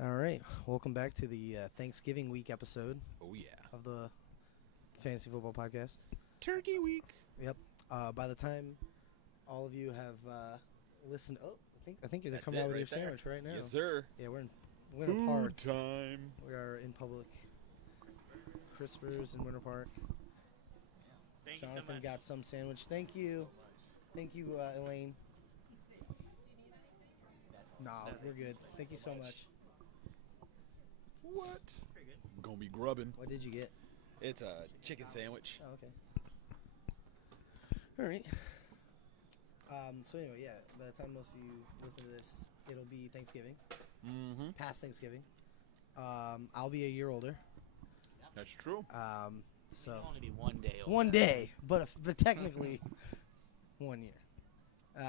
All right, welcome back to the Thanksgiving week episode Oh yeah. of the Fantasy Football Podcast. Turkey week. Yep. By the time all of you have listened, I think you're That's coming it out with right your there. sandwich right now. Yes, sir. Yeah, we're in Winter Park. time. We are in public. Crispers in Winter Park. Thank you Jonathan so much. got some sandwich. Thank you, Elaine. No, we're good. Thank you so much. What? Pretty good. I'm gonna be grubbing. What did you get? It's a chicken sandwich. Oh, okay. All right. So anyway, yeah. By the time most of you listen to this, it'll be Thanksgiving, Mm-hmm. past Thanksgiving. I'll be a year older. That's true. So It'll only be 1 day old. one day, but technically 1 year.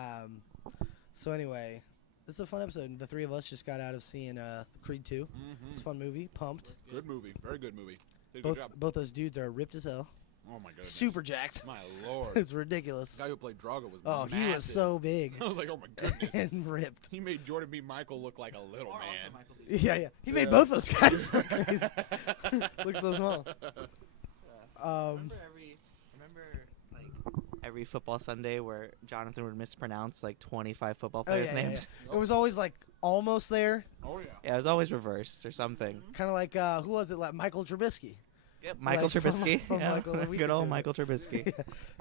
So anyway, this is a fun episode. The three of us just got out of seeing Creed 2. It's a fun movie. Pumped. Good movie. Very good movie. Did a good job. Both those dudes are ripped as hell. Oh my goodness. Super jacked. My lord. It's ridiculous. The guy who played Drago was Oh, massive. he was so big I was like, oh my goodness. and ripped. He made Jordan B. Michael look like a little Or also man. Michael B. Yeah. He made Yeah. both those guys look crazy. Look so small. Remember every football Sunday where Jonathan would mispronounce like 25 football Oh, players' yeah, yeah, names? yeah. It was always like almost there. Oh yeah. Yeah, it was always reversed or something. Kind of like, who was it? Like Michael Trubisky. Yep, Michael Like from- Trubisky. from Yeah, Michael a week good or old two. Michael Trubisky.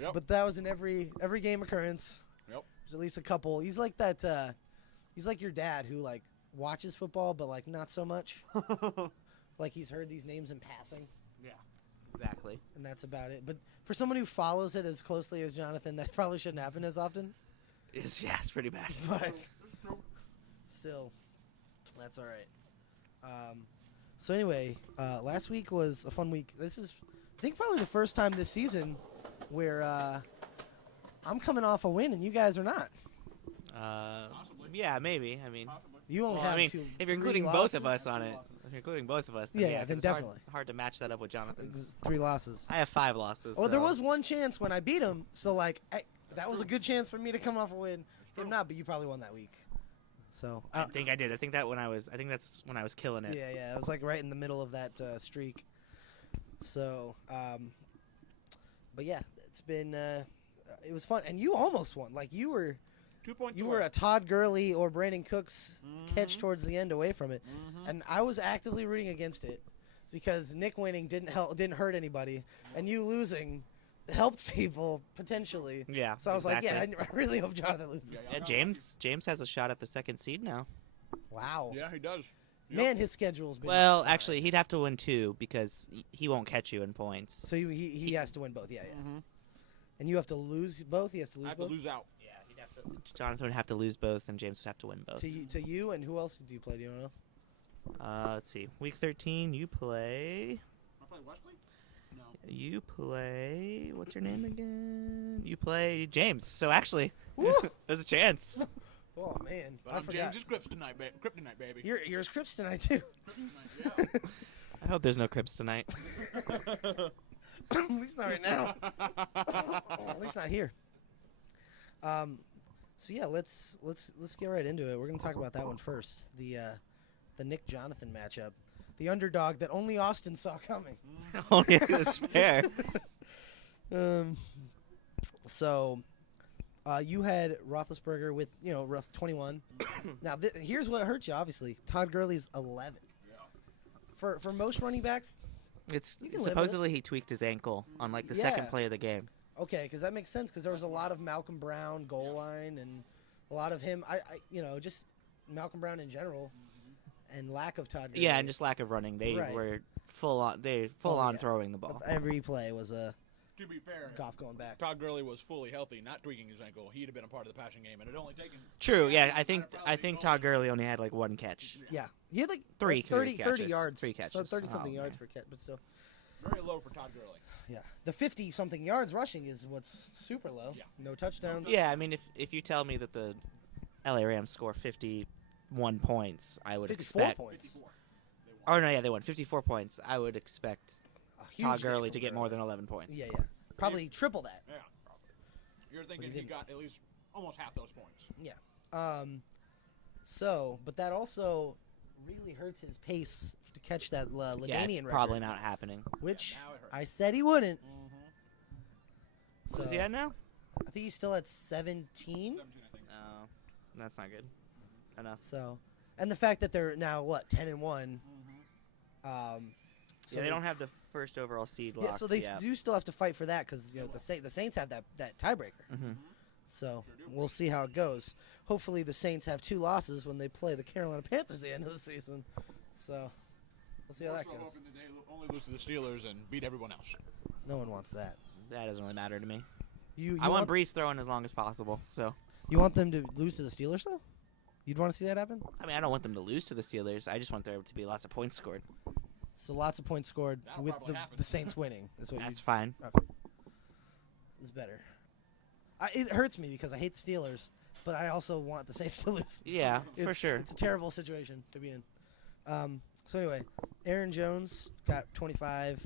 Yep. But that was in every game occurrence. Yep. There's at least a couple. He's like that. He's like your dad who like watches football, but like not so much. Like he's heard these names in passing, Yeah, exactly. and that's about it. But for someone who follows it as closely as Jonathan, that probably shouldn't happen as often. It's pretty bad. But still, that's all right. So anyway, last week was a fun week. This is, I think, probably the first time this season where I'm coming off a win and you guys are not. Yeah, maybe. I mean, You only well, have I mean, two. if you're three including both of losses. us on it, if you're including both of us, then Yeah, yeah, yeah, 'cause then it's hard- definitely. hard to match that up with Jonathan's. 3 losses. I have 5 losses. Well, there so- was one chance when I beat him, so like that was a good chance for me to come off a win. Him not, but you probably won that week. So I think I did. I think that's when I was killing it. yeah, it was like right in the middle of that streak. So, but yeah, it's been it was fun, and you almost won. Like you were 2 points. you were a Todd Gurley or Brandon Cooks catch Mhm. towards the end away from it, Mhm. and I was actively rooting against it because Nick winning didn't hurt anybody, and you losing helped people potentially. Yeah. So I was exactly. like, yeah, I really hope Jonathan loses. Yeah, James has a shot at the 2nd seed now. Wow. Yeah, he does. Yep. Man, his schedule's been. Well, actually, he'd have to win 2 because he won't catch you in points. So he has to win both. Yeah. Mm-hmm. And you have to lose both. He has to I lose have to both. lose out. Yeah, he'd have to. Jonathan would have to lose both, and James would have to win both. To you, and who else do you play? Do you know? Let's see. Week 13, you play. I play Wesley? No. You play. What's your name again? You play James. So actually, there's a chance. Oh man, But I I'm forgot. James' Kryptonite, Kryptonite, baby. Yours Crips tonight too. Kryptonite, yeah. I hope there's no Crips tonight. At least not right now. At least not here. So yeah, let's get right into it. We're gonna talk about that one first. The Nick Jonathan matchup, the underdog that only Austin saw coming. Oh yeah, that's fair. So, you had Roethlisberger with rough 21. Now here's what hurts you. Obviously, Todd Gurley's 11. Yeah. For most running backs, It's You can live with it. supposedly he tweaked his ankle on like the second Yeah. play of the game. okay, because that makes sense. Because there was a lot of Malcolm Brown goal line and a lot of him. Just Malcolm Brown in general, and lack of Todd Gurley. Yeah, and just lack of running. They Right. were full on. They full on yeah. throwing the ball. Every play was a To be fair, Goff going back. Todd Gurley was fully healthy, not tweaking his ankle. He'd have been a part of the passing game, and it only taken. True. Yeah, I think Todd Gurley only had like 1 catch. Yeah, he had like 30 30 catches. yards, 3 catches. so 30 something Oh, yards man. for catch, but still, Very low for Todd Gurley. yeah, the 50 something yards rushing is what's super low. Yeah. No touchdowns. Yeah, I mean, if you tell me that the LA Rams score 51 points, I would 54 expect. points. 54. Oh no, yeah, they won 54 points. I would expect A huge Todd day Gurley from to get more than 11 points. Yeah, probably triple that. Yeah, probably. You're thinking he he didn't. got at least almost half those points. Yeah. But that also really hurts his pace to catch that Yeah, it's Ladainian record, probably not happening. which now it hurts. I said he wouldn't. What So is he at now? I think he's still at 17. 17, I think. Oh, that's not good. Enough. So, and the fact that they're now 10-1. So Yeah, they don't have the first overall seed locked. Yeah, so they yet. do still have to fight for that because the Saints have that tiebreaker. Mhm. So we'll see how it goes. Hopefully the Saints have 2 losses when they play the Carolina Panthers at the end of the season. So we'll see how that We're still goes. hoping that they only lose to the Steelers and beat everyone else. No one wants that. That doesn't really matter to me. You I want Breeze throwing as long as possible. So you want them to lose to the Steelers though? You'd want to see that happen? I mean, I don't want them to lose to the Steelers. I just want there to be lots of points scored. So lots of points scored That'll with probably happen. the Saints winning. Is what That's you fine. okay. Is better. It hurts me because I hate the Steelers, but I also want the Saints to lose. Yeah, for It's- sure. It's a terrible situation to be in. So anyway, Aaron Jones got 25,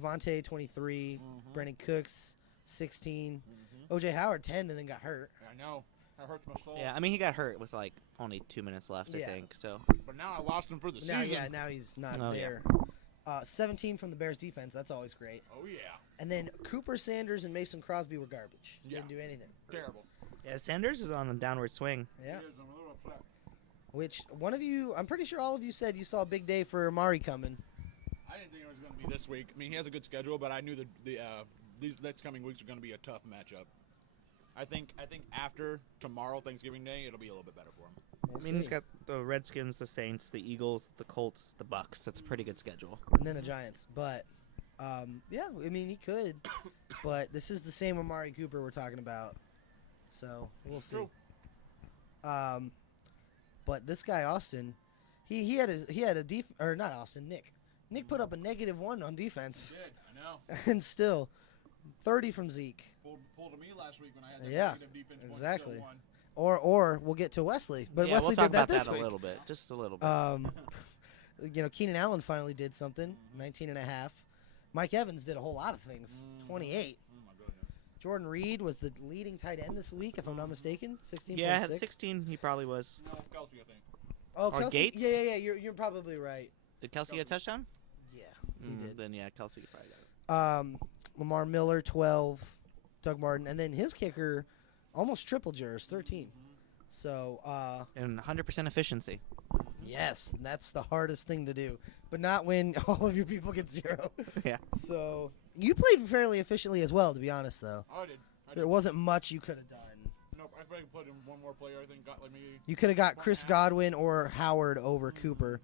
Devontae 23, Brandon Cooks 16, O.J. Howard 10, and then got hurt. I know. That hurts my soul. Yeah, I mean, he got hurt with like only 2 minutes left, Yeah. I think. So But now I lost him for the Now, season. now he's not Oh, yeah. there. 17 from the Bears defense. That's always great. Oh, yeah. And then Cooper Sanders and Mason Crosby were garbage. Yeah. Didn't do anything. Terrible. yeah, Sanders is on the downward swing. Yeah. He is. I'm a little upset. Which one of you? I'm pretty sure all of you said you saw a big day for Amari coming. I didn't think it was going to be this week. I mean, he has a good schedule, but I knew that these next coming weeks are going to be a tough matchup. I think after tomorrow, Thanksgiving Day, it'll be a little bit better for him. We'll I mean, he's see. got the Redskins, the Saints, the Eagles, the Colts, the Bucks. That's a pretty good schedule. And then the Giants. But yeah, I mean he could. But this is the same Amari Cooper we're talking about. So we'll see. True. But this guy Austin, he had or not Austin, Nick. Nick put up a -1 on defense, Did. I know. and still 30 from Zeke. Pulled to me last week when I had that Yeah, negative defense point, exactly. still won. Or we'll get to Wesley, but yeah, Wesley we'll talk did that about this that week. a little bit, just a little bit. Keenan Allen finally did something, 19.5. Mike Evans did a whole lot of things, 28. Oh, my goodness. Jordan Reed was the leading tight end this week, if I'm not mistaken, 16.6. yeah, at 16, he probably was. No, Kelsey, I think. Oh, Or Kelsey? Gates? Yeah. You're probably right. Did Kelsey get a touchdown? Yeah, he did. Then yeah, Kelsey probably got it. Lamar Miller, 12. Doug Martin, and then his kicker almost tripled yours, 13. So, And 100% efficiency. yes, that's the hardest thing to do, but not when all of your people get 0. Yeah. So, you played fairly efficiently as well, to be honest, though. Oh, I did. There wasn't much you could have done. Nope, I think I put in one more player. I think got like maybe. You could have got Chris Godwin or Howard over Cooper,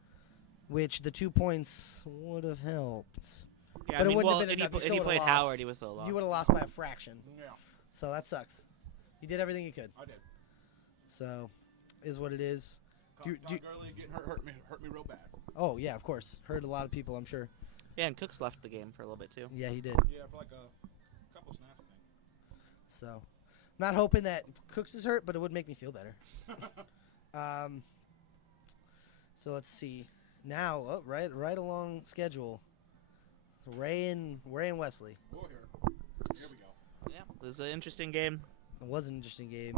which the 2 points would have helped. Yeah, But it I mean, wouldn't have well, been if enough. You he still would've played lost. Howard, he was still lost. You would have lost by a fraction, Yeah, so that sucks. You did everything you could, I did. so is what it is. Do- Todd do- Gurley getting hurt me real bad. Oh yeah, of course. Hurt a lot of people, I'm sure. Yeah, and Cooks left the game for a little bit too. Yeah, he did. Yeah, for like a couple snaps, I think. So, not hoping that Cooks is hurt, but it would make me feel better. So let's see. Now, right along schedule. Ray and Wesley. Oh, here we go. Yeah, this is an interesting game. It was an interesting game.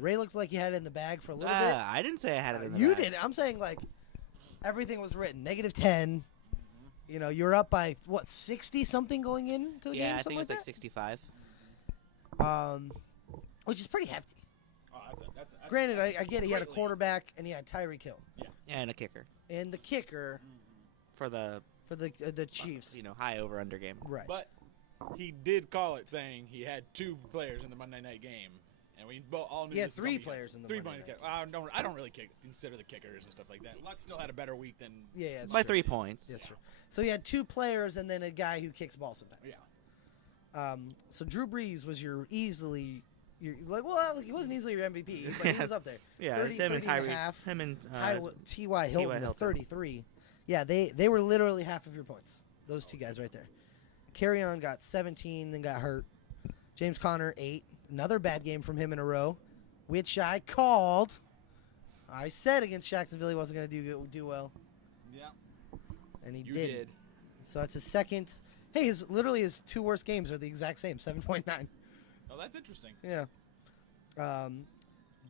Ray looks like he had it in the bag for a little bit. I didn't say I had it in the You bag. did. I'm saying like everything was written. -10. You know, you're up by what 60 something going into the game. Yeah, I something think it was like that? 65. Which is pretty hefty. Oh, that's Granted, I get it. He had a greatly. quarterback and he had Tyreek Hill, And a kicker and the kicker for the for the Chiefs. high over under game. Right. But he did call it, saying he had 2 players in the Monday night game, and we all knew He had this was gonna 3 be- players in the 3 Monday Monday night. night. I don't really consider the kickers and stuff like that. Lutz still had a better week than. Yeah, it's By true. 3 points. Yes, sure. So he had 2 players and then a guy who kicks balls sometimes. Yeah. So Drew Brees was he wasn't easily your MVP, but he was up there. Yeah, 30, it's him and 30 and a Tyreek. half. Him and T.Y. Hilton, Hilton. 33. Yeah, they were literally half of your points. Those 2 guys right there. Carry-On got 17, then got hurt. James Conner, 8. Another bad game from him in a row, which I called. I said against Jacksonville he wasn't going to do well, Yeah. and he You did. did. So that's his second. Hey, his 2 worst games are the exact same, 7.9. Oh, that's interesting. Yeah.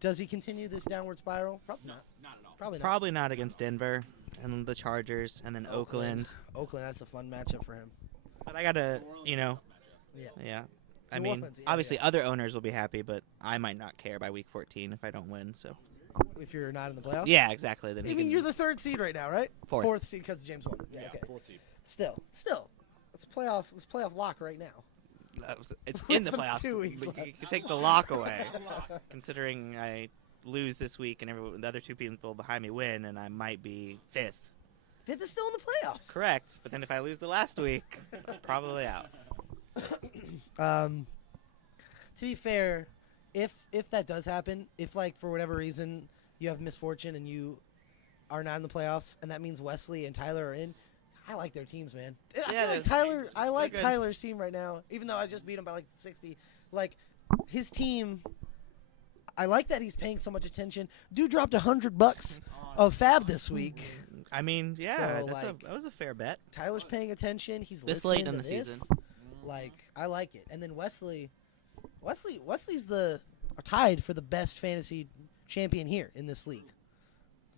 Does he continue this downward spiral? Probably No, not. not at all. Probably not. Probably not against Denver and the Chargers and then Oakland. Oakland, that's a fun matchup for him. But I gotta, Yeah. yeah. I New mean, Orleans, yeah, obviously yeah. other owners will be happy, but I might not care by week 14 if I don't win. So. If you're not in the playoffs. Yeah, exactly. Then I mean, you're the 3rd seed right now, right? Fourth. 4th seed because James won. Yeah. Okay. 4th seed. Still, let's playoff lock right now. It's in the With playoffs. 2 weeks But you left. can take the lock away, considering I lose this week and the other 2 people behind me win, and I might be 5th. 5th is still in the playoffs. Correct. But then if I lose the last week, probably out. To be fair, if that does happen, if like for whatever reason you have misfortune and you are not in the playoffs, and that means Wesley and Tyler are in, I like their teams, man. Yeah, I like good. Tyler's team right now, even though I just beat him by like 60. Like his team, I like that he's paying so much attention. Dude dropped $100 of fab this week. I mean, yeah, So, that was a fair bet. Tyler's paying attention. He's This listening late in to the this. season. Like I like it. And then Wesley's tied for the best fantasy champion here in this league,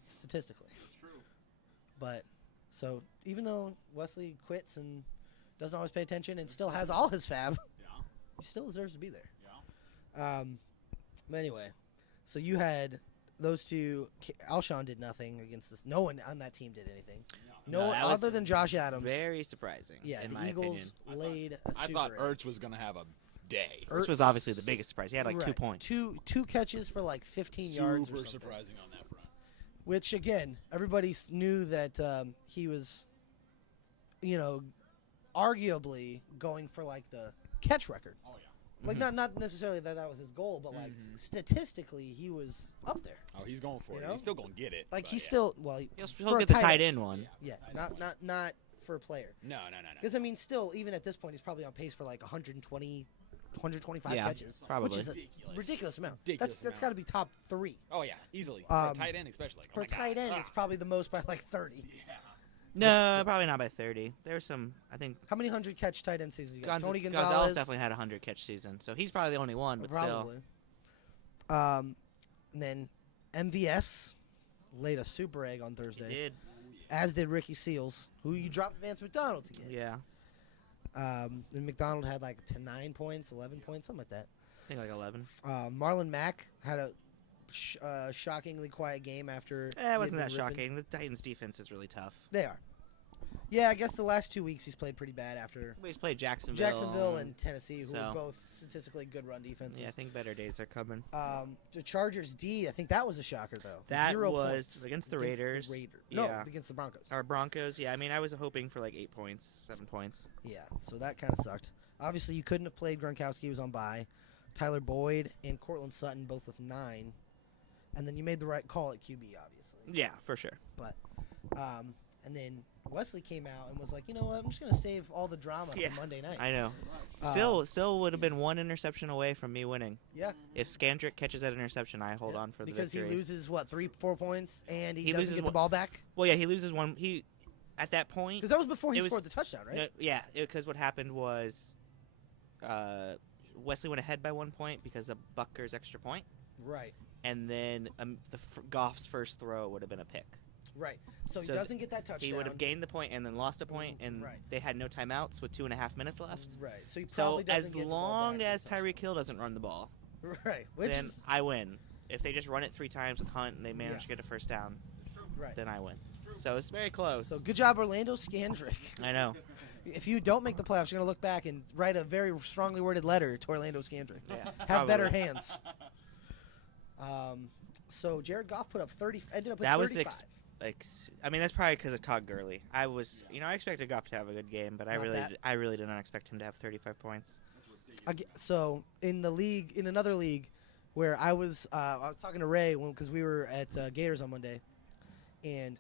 statistically. It's true. But so even though Wesley quits and doesn't always pay attention and still has all his fab, Yeah. he still deserves to be there. Yeah. But anyway, so you had those two. Alshon did nothing against this. No one on that team did anything. No, No, one that was other than Josh Adams. Very surprising. Yeah, in the my Eagles opinion. laid a I super thought egg. Ertz was going to have a day. Which was obviously the biggest surprise. He had like 2 Right. points. Two catches for like 15 yards or Super something. surprising on that front. Which again, everybody knew that he was, arguably going for like the catch record. Oh, yeah. Like not necessarily that was his goal, but like statistically he was up there. Oh, he's going for You it. know? He's still going to get it. Like but he's yeah. still He'll for a get the tight tight end one. Yeah, not for a player. No. Because I mean, still even at this point, he's probably on pace for like 120, 125 Yeah, catches, probably. which is a ridiculous amount. That's Ridiculous got to amount. be top 3 Oh, yeah. Easily. For a tight end, especially. Like, for oh a my tight God. end. It's probably the most by like 30. Yeah. No, probably not by 30. There's some, I think. How many 100-catch tight end seasons you got? Tony Gonzalez Gonzalez definitely had a 100-catch season, so he's probably the only one. But probably. And then MVS laid a super egg on still, Thursday, he did. as did Ricky Seals, who you dropped Vance McDonald to get. Yeah, And McDonald had like 9 points, 11 points, something like that. I think like 11. Marlon Mack had a shockingly quiet game after. It he had wasn't been that ripping. shocking. The Titans' defense is really tough. They are. Yeah, I guess the last 2 weeks he's played pretty bad after But he's played Jacksonville. Jacksonville and Tennessee, who so- are both statistically good run defenses. Yeah, I think better days are coming. The Chargers D, I think that was a shocker though. That 0 was points against the Raiders. No, Yeah. against the Broncos. Our Broncos, yeah. I mean, I was hoping for like 8 points, 7 points. Yeah, so that kind of sucked. Obviously, you couldn't have played Gronkowski; he was on bye. Tyler Boyd and Cortland Sutton both with 9, and then you made the right call at QB, obviously. Yeah, for sure. But, and then Wesley came out and was like, you know what? I'm just gonna save all the drama Yeah. for Monday night. I know. Uh, Still would have been 1 interception away from me winning. Yeah, If Scandrick catches that interception, I hold on for the because victory. he loses what 3-4 points, and he He doesn't loses get the one- ball back Well, yeah, he loses one. He at that point. because that was before he It was- scored the touchdown, right? No, yeah, because what happened was, Wesley went ahead by 1 point because of Bucker's extra point, Right, and then Goff's first throw would have been a pick. right. So he So doesn't get that touchdown. He would have gained the point and then lost a point, and Right. they had no timeouts with 2.5 minutes left. Right. So he So probably doesn't as get the ball long back as for the Tyreek Hill doesn't run the ball, touchdown. Right, which then is I win. If they just run it 3 times with Hunt and they manage Yeah. to get a first down, right. then I win. So it's very close. So good job, Orlando Scandrick. I know. If you don't make the playoffs, you're gonna look back and write a very strongly worded letter to Orlando Scandrick. Yeah, Have better probably. hands. So Jared Goff put up 30. Ended up with That was 35. I mean, that's probably because of Todd Gurley. I expected Goff to have a good game, but I Not really did not expect him to have 35 points. So in another league, where I was talking to Ray because we were at Gators on Monday, and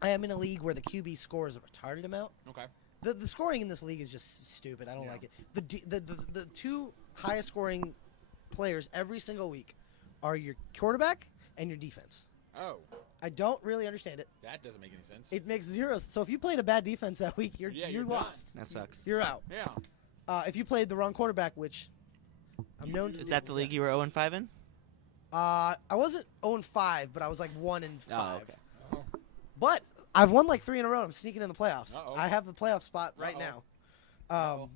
I am in a league where the QB scores a retarded amount. Okay. The scoring in this league is just stupid. I don't Yeah. like it. The 2 highest scoring players every single week are your quarterback and your defense. Oh, I don't really understand it. that doesn't make any sense. It makes zero. So if you played a bad defense that week, you're Yeah, you're done. lost. That sucks. You're out. Yeah. If you played the wrong quarterback, which I'm known to Is that the league you were 0-5 in? I wasn't 0-5, but I was like 1-5. Oh, okay. But I've won like 3 in a row. I'm sneaking in the playoffs. Uh-oh. I have the playoff spot right now.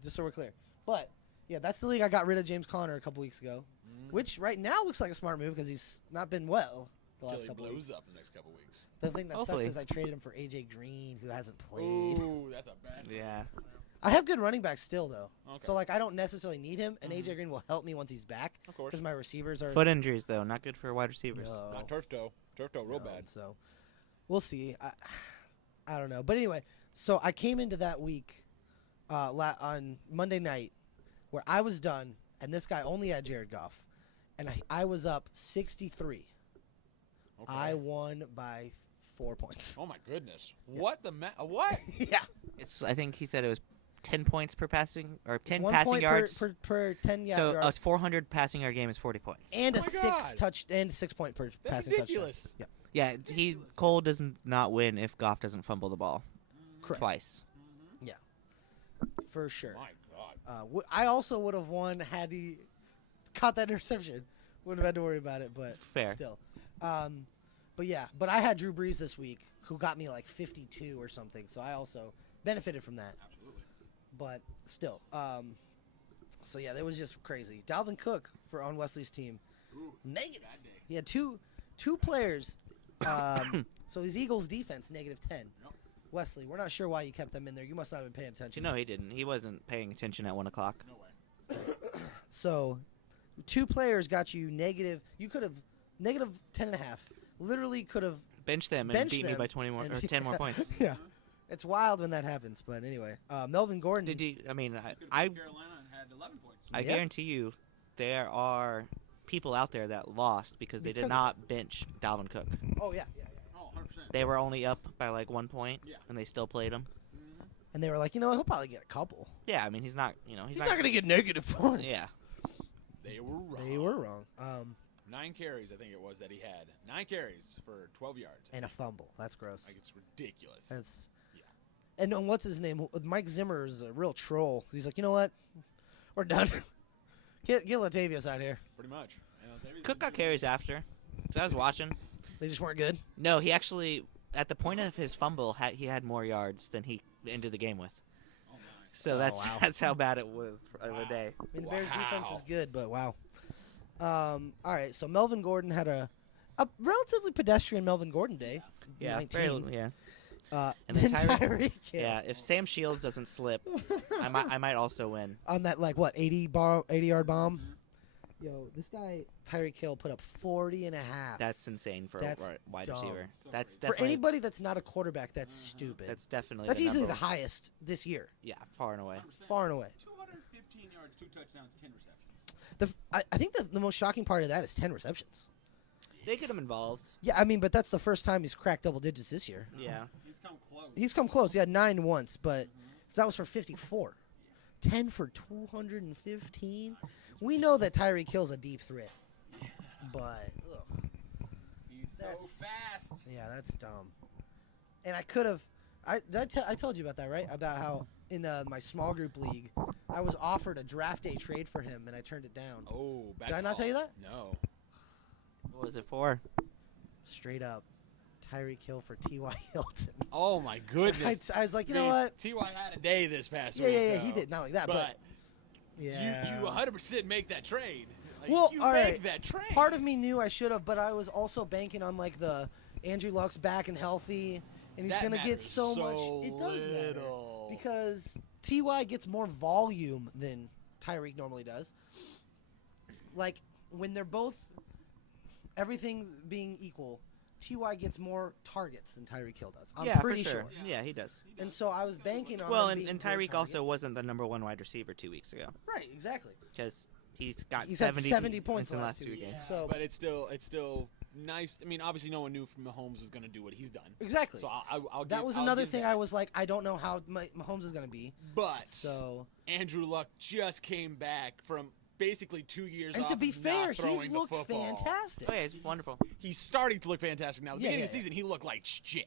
Just so we're clear. But yeah, that's the league I got rid of James Conner a couple weeks ago, which right now looks like a smart move because he's not been well the last couple blows weeks. up the next couple weeks. The thing that Hopefully. sucks is I traded him for AJ Green, who hasn't played. Ooh, that's a bad. Yeah. I have good running backs still though, Okay. so like I don't necessarily need him, and AJ Green will help me once he's back Of course. because my receivers are Foot injuries though, not good for wide receivers. No. Not turf toe. Turf toe, real No, bad. So we'll see. I don't know, but anyway, so I came into that week on Monday night where I was done, and this guy only had Jared Goff, and I was up 63. Okay. I won by 4 points. Oh my goodness! What the what? Yeah, I think he said it was 10 points per passing or 10 1 passing point yards. per 10 so yards. a 400 passing yard game is 40 points. And Oh a my God. 6 point per That's passing ridiculous. touchdown. Yeah, Cole does not win if Goff doesn't fumble the ball Correct. twice. Yeah, for sure. My God. I also would have won had he caught that interception. Wouldn't have had to worry about it, but Fair. still. But I had Drew Brees this week, who got me like 52 or something, so I also benefited from that. Absolutely. But still, so yeah, that was just crazy. Dalvin Cook on Wesley's team, negative. Bad day. He had two players. So his Eagles defense -10. Yep. Wesley, we're not sure why you kept them in there. You must not have been paying attention. No, he didn't. He wasn't paying attention at 1 o'clock. No way. So, 2 players got you negative. You could have negative 10.5. Literally could have Bench them and benched beat me them by 20 more and- or 10 more points. Yeah, it's wild when that happens. But anyway, Melvin Gordon. Did you? I mean, Could've I beat Carolina and had 11 points. I Yeah. guarantee you, there are people out there that lost because they Because did of- not bench Dalvin Cook. Oh yeah. Oh, 100%. They were only up by like 1 point, Yeah. and they still played him. And they were like, he'll probably get a couple. Yeah, I mean, he's not. He's He's not gonna get negative points. Yeah, They were wrong. They were wrong. 9 carries, I think it was, that he had. 9 carries for 12 yards. And a fumble. That's gross. Like, it's ridiculous. That's. Yeah. And what's his name? Mike Zimmer is a real troll. He's like, you know what? We're done. Get Latavius out here. Pretty much. Cook got carries after. So I was watching. They just weren't good. No, he actually, at the point of his fumble, he had more yards than he ended the game with. Oh, my. So Oh, that's wow. that's how bad it was of a day. I mean, the Bears' defense is Wow. good, but wow. All right, so Melvin Gordon had a relatively pedestrian Melvin Gordon day. Yeah, 19. yeah. And And then then Tyreek Hill Yeah, if Sam Shields doesn't slip, I might also win. on that 80 yard bomb. Yo, this guy Tyreek Hill put up 40 and a half. That's insane for That's a wide dumb. receiver. So That's crazy. For definitely anybody that's not a quarterback, that's stupid. that's definitely That's the easily number the highest this year, Yeah, far and away. 100%. far and away. 215 yards, 2 touchdowns, 10 receptions. I think the most shocking part of that is 10 receptions. They get him involved. Yeah, I mean, but that's the first time he's cracked double digits this year. Yeah. He's come close. He's come close. He had 9 once, but that was for 54. 10 for 215. We know that Tyreek Hill's a deep threat, but ugh, He's so That's- fast. yeah, that's dumb. And I could have. I told you about that, right? About how in my small group league, I was offered a draft day trade for him, and I turned it down. Oh, bad Did I not call. tell you that? No. What was it for? Straight up, Tyreek Hill for T.Y. Hilton. Oh, my goodness. I was like, you know Man, what? T.Y. had a day this past Yeah, week. yeah, though. he did. Not like that, But yeah. you 100% make that trade. Like, Well, you all make right. that trade. Part of me knew I should have, but I was also banking on like the Andrew Luck's back and healthy, and he's That gonna get matters so so much. It does matter little. because Ty gets more volume than Tyreek normally does. Like when they're both everything being equal, Ty gets more targets than Tyreek Hill does. I'm yeah, pretty for sure. sure. Yeah, he does. And so I was banking on. Well, them and being good Tyreek also targets. wasn't the number 1 wide receiver 2 weeks ago right. Exactly. because he's got He's had 70, 70 points in the the last last 2 2 games. weeks. So- but it's still nice. I mean, obviously, no one knew Mahomes was going to do what he's done. Exactly. So I'll that give, was I'll another give thing that. I was like, I don't know how Mahomes is gonna be. But So. Andrew Luck just came back from basically 2 years And off to be of not fair, throwing he's the looked football. fantastic. Oh yeah, he's wonderful. He's starting to look fantastic now. At the Yeah, beginning yeah, of the yeah. season, he looked like shit.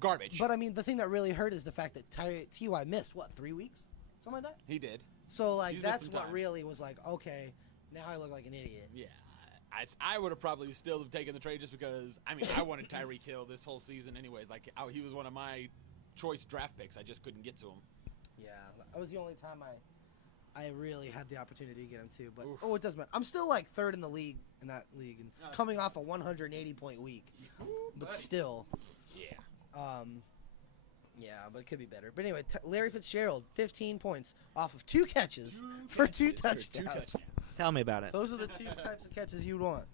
Garbage. But I mean, the thing that really hurt is the fact that Ty missed 3 weeks, something like that. he did. So like He's missed that's some what time. really was like, okay, now I look like an idiot. Yeah. I would have probably still have taken the trade just because, I mean, I wanted Tyreek Hill this whole season anyways. Like, he was one of my choice draft picks. I just couldn't get to him. Yeah, that was the only time I really had the opportunity to get him too. But Oof. it doesn't matter. I'm still like third in the league and coming off a 180-point week. But still, yeah, but it could be better. But anyway, Larry Fitzgerald, 15 points off of 2 catches for 2 touchdowns. Tell me about it. Those are the 2 types of catches you'd want.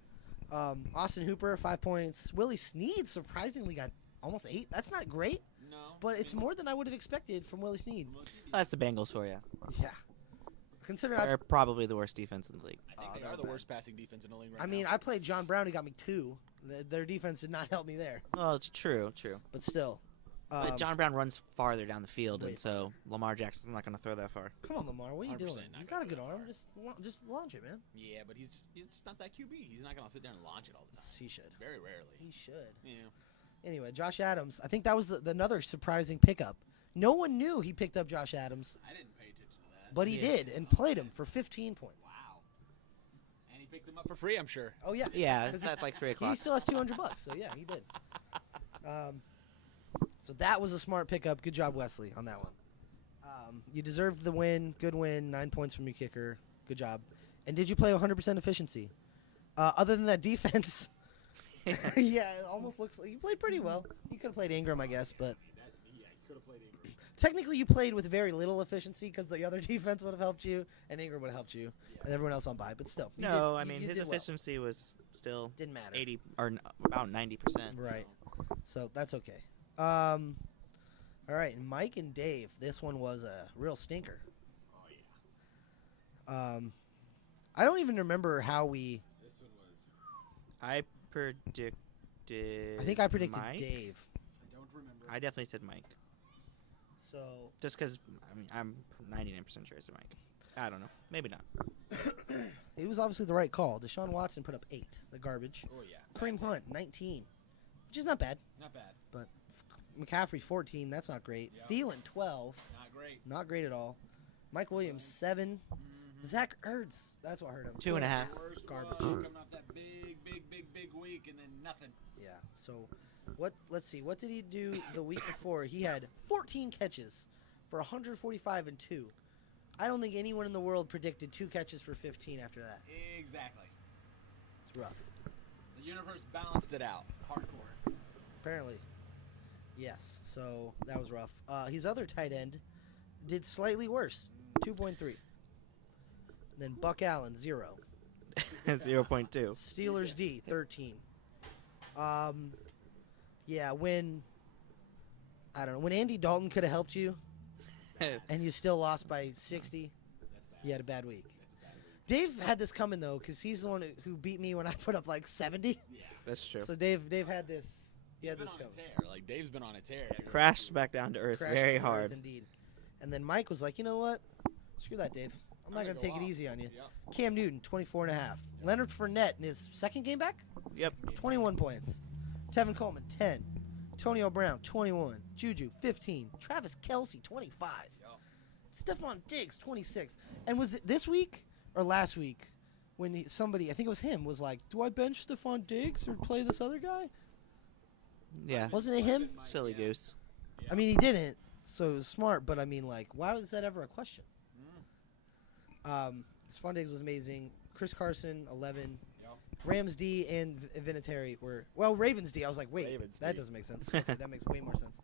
Austin Hooper, 5 points. Willie Snead surprisingly got almost 8. That's not great, No. but it's more than I would have expected from Willie Snead. That's the Bengals for you. Yeah. Considering They're probably the worst defense in the league. I think they they're are the bad. worst passing defense in the league right I now. mean, I played John Brown. He got me 2. Their defense did not help me there, Well, it's true. but still. But John Brown runs farther down the field, and wait. so Lamar Jackson's not going to throw that far. Come on, Lamar. What are you 100% doing? not You've got a gonna good go arm. far. Just launch it, man. Yeah, but he's just not that QB. He's not going to sit there and launch it all the time. He should. Very rarely. He should. Yeah. Anyway, Josh Adams. I think that was another surprising pickup. No one knew he picked up Josh Adams, I didn't pay attention to that. but he did and played him for 15 points. Wow. And he picked them up for free, I'm sure. Oh yeah. Yeah, 'Cause it's at like 3 He o'clock. still has $200, so yeah, he did. So that was a smart pickup. Good job, Wesley, on that one. You deserved the win. Good win. 9 points from your kicker. Good job. And did you play 100% efficiency? Other than that defense, yeah, it almost looks like you played pretty well. You could have played Ingram, I guess, but Yeah, he could have played Ingram. technically you played with very little efficiency because the other defense would have helped you and Ingram would have helped you and everyone else on bye. But still, you No, did- I mean you his did well. efficiency was still Didn't matter. 80 or about 90%. Right. So that's okay. All right, Mike and Dave. This one was a real stinker. Oh, yeah. I don't even remember how we. This one was. I predicted. I think I predicted Mike. Dave. I don't remember. I definitely said Mike, So just because I'm 99% sure I said Mike. I don't know, maybe not. it was obviously the right call. Deshaun Watson put up 8, the garbage. Oh, yeah. Kareem Hunt 19, which is not bad. Not bad. But McCaffrey 14, that's not great. Yeah. Thielen 12, Not great. not great at all. Mike Williams 7. Zach Ertz, that's what hurt him. 2.5. Worst Garbage. one, coming off that big week, and then nothing. Yeah. So, let's see. What did he do the week before? He had 14 catches for 145 and 2. I don't think anyone in the world predicted 2 catches for 15 after that. Exactly. It's rough. The universe balanced it out. Hardcore. Apparently. Yes. So that was rough. His other tight end did slightly worse, 2.3. Then Buck Allen 0. 0.2. Steelers D 13. Yeah, when Andy Dalton could have helped you and you still lost by 60, you had a bad week. Dave had this coming though, because he's the one who beat me when I put up like 70. Yeah. That's true. So Dave had this. He had Been this on coming. a tear. Like, Dave's been on a tear. Crashed back down to earth Crashed very to earth hard. indeed. And then Mike was like, you know what? Screw that, Dave. I'm not I'm going gonna to go take it off. easy on you. Yep. Cam Newton, 24.5. Leonard Fournette in his second game back, Yep. 21 points. Tevin Coleman, 10. Antonio Brown, 21. Juju, 15. Travis Kelce, 25. Yep. Stephon Diggs, 26. And was it this week or last week when somebody, I think it was him, was like, do I bench Stephon Diggs or play this other guy? Yeah. Wasn't it him? Silly goose. I mean, he didn't, so it was smart, but I mean, like, why was that ever a question? Stephon Diggs was amazing. Chris Carson, 11. Yep. Rams D and Vinatieri were, well, Ravens D. I was like, wait, Ravens that D. doesn't make sense. Okay, that makes way more sense.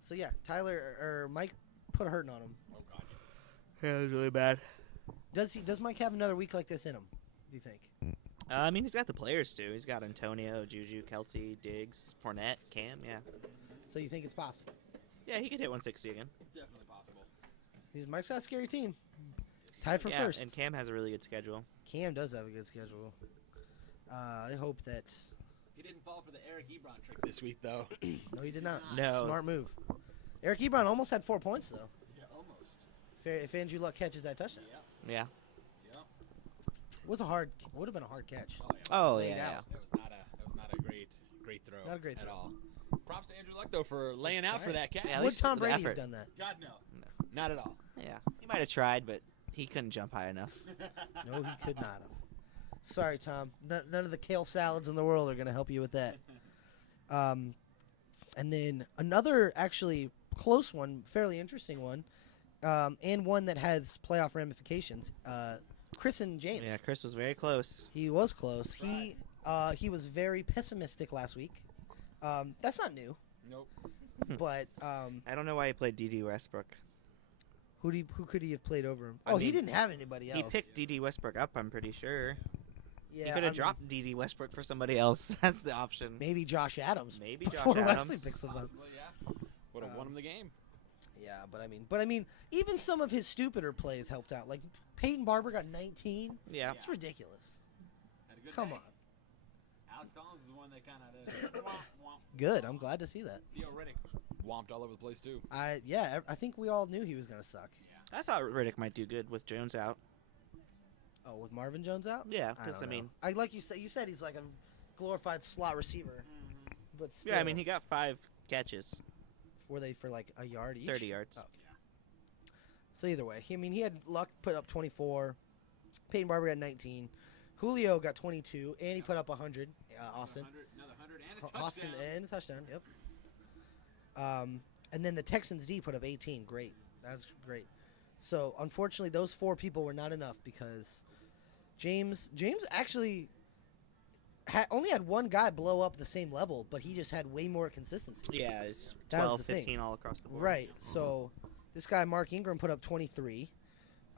So, yeah, Mike put a hurting on him. Oh, God. Yeah, it was really bad. Does Mike have another week like this in him, do you think? I mean, he's got the players too. He's got Antonio, Juju, Kelsey, Diggs, Fournette, Cam. Yeah. So you think it's possible? Yeah, he could hit 160 again. Definitely possible. Mike's got a scary team. Tied for Yeah, first. and Cam has a really good schedule. Cam does have a good schedule. I hope that... He didn't fall for the Eric Ebron trick this week, though. No, he did not. No. Smart move. Eric Ebron almost had 4 points, though. Yeah, almost. If Andrew Luck catches that touchdown. Yeah. Yeah. Yeah. Would have been a hard catch. Oh, yeah. Oh, Laid yeah. out. That was not a great throw. Not a great at throw. all. Props to Andrew Luck though for laying out for that catch. Yeah, at Would least Tom the Brady effort. have done that? God no. Not at all. Yeah. He might have tried, but he couldn't jump high enough. No, he could not have. Sorry, Tom. None of the kale salads in the world are going to help you with that. And then another actually close one, fairly interesting one, and one that has playoff ramifications. Chris and James. Yeah, Chris was very close. He was close. He was very pessimistic last week. That's not new, Nope. but I don't know why he played D.D. Westbrook. who could he have played over him? I Oh, he mean, didn't have anybody else. He picked D.D. Westbrook up, I'm pretty sure. Yeah, He could have dropped D.D. Westbrook for somebody else. That's the option. maybe Josh Adams. Maybe Josh before Wesley Adams. picks him up. Possibly, yeah. Would have won him the game. Yeah, but I mean, even some of his stupider plays helped out. Like Peyton Barber got 19. Yeah. It's ridiculous. Had a good Come day. on. Alex Collins is the one that kind of Good. I'm glad to see that. Theo Riddick womped all over the place too. I think we all knew he was gonna suck. Yeah. I thought Riddick might do good with Jones out. Oh, with Marvin Jones out? Yeah, I because don't I mean, know. Like you said he's like a glorified slot receiver. But still, yeah, I mean he got 5 catches, were they for like a yard each? 30 yards. Oh. So either way, he had Luck put up 24, Peyton Barber got 19, Julio got 22, and he put up 100. Austin, Another 100 and a touchdown. Austin, and a touchdown. Yep. And then the Texans D put up 18. Great, that's great. So unfortunately, those 4 people were not enough because James actually only had one guy blow up the same level, but he just had way more consistency. Yeah, it's That was 12, the thing. 15 all across the board. Right. So this guy Mark Ingram put up 23.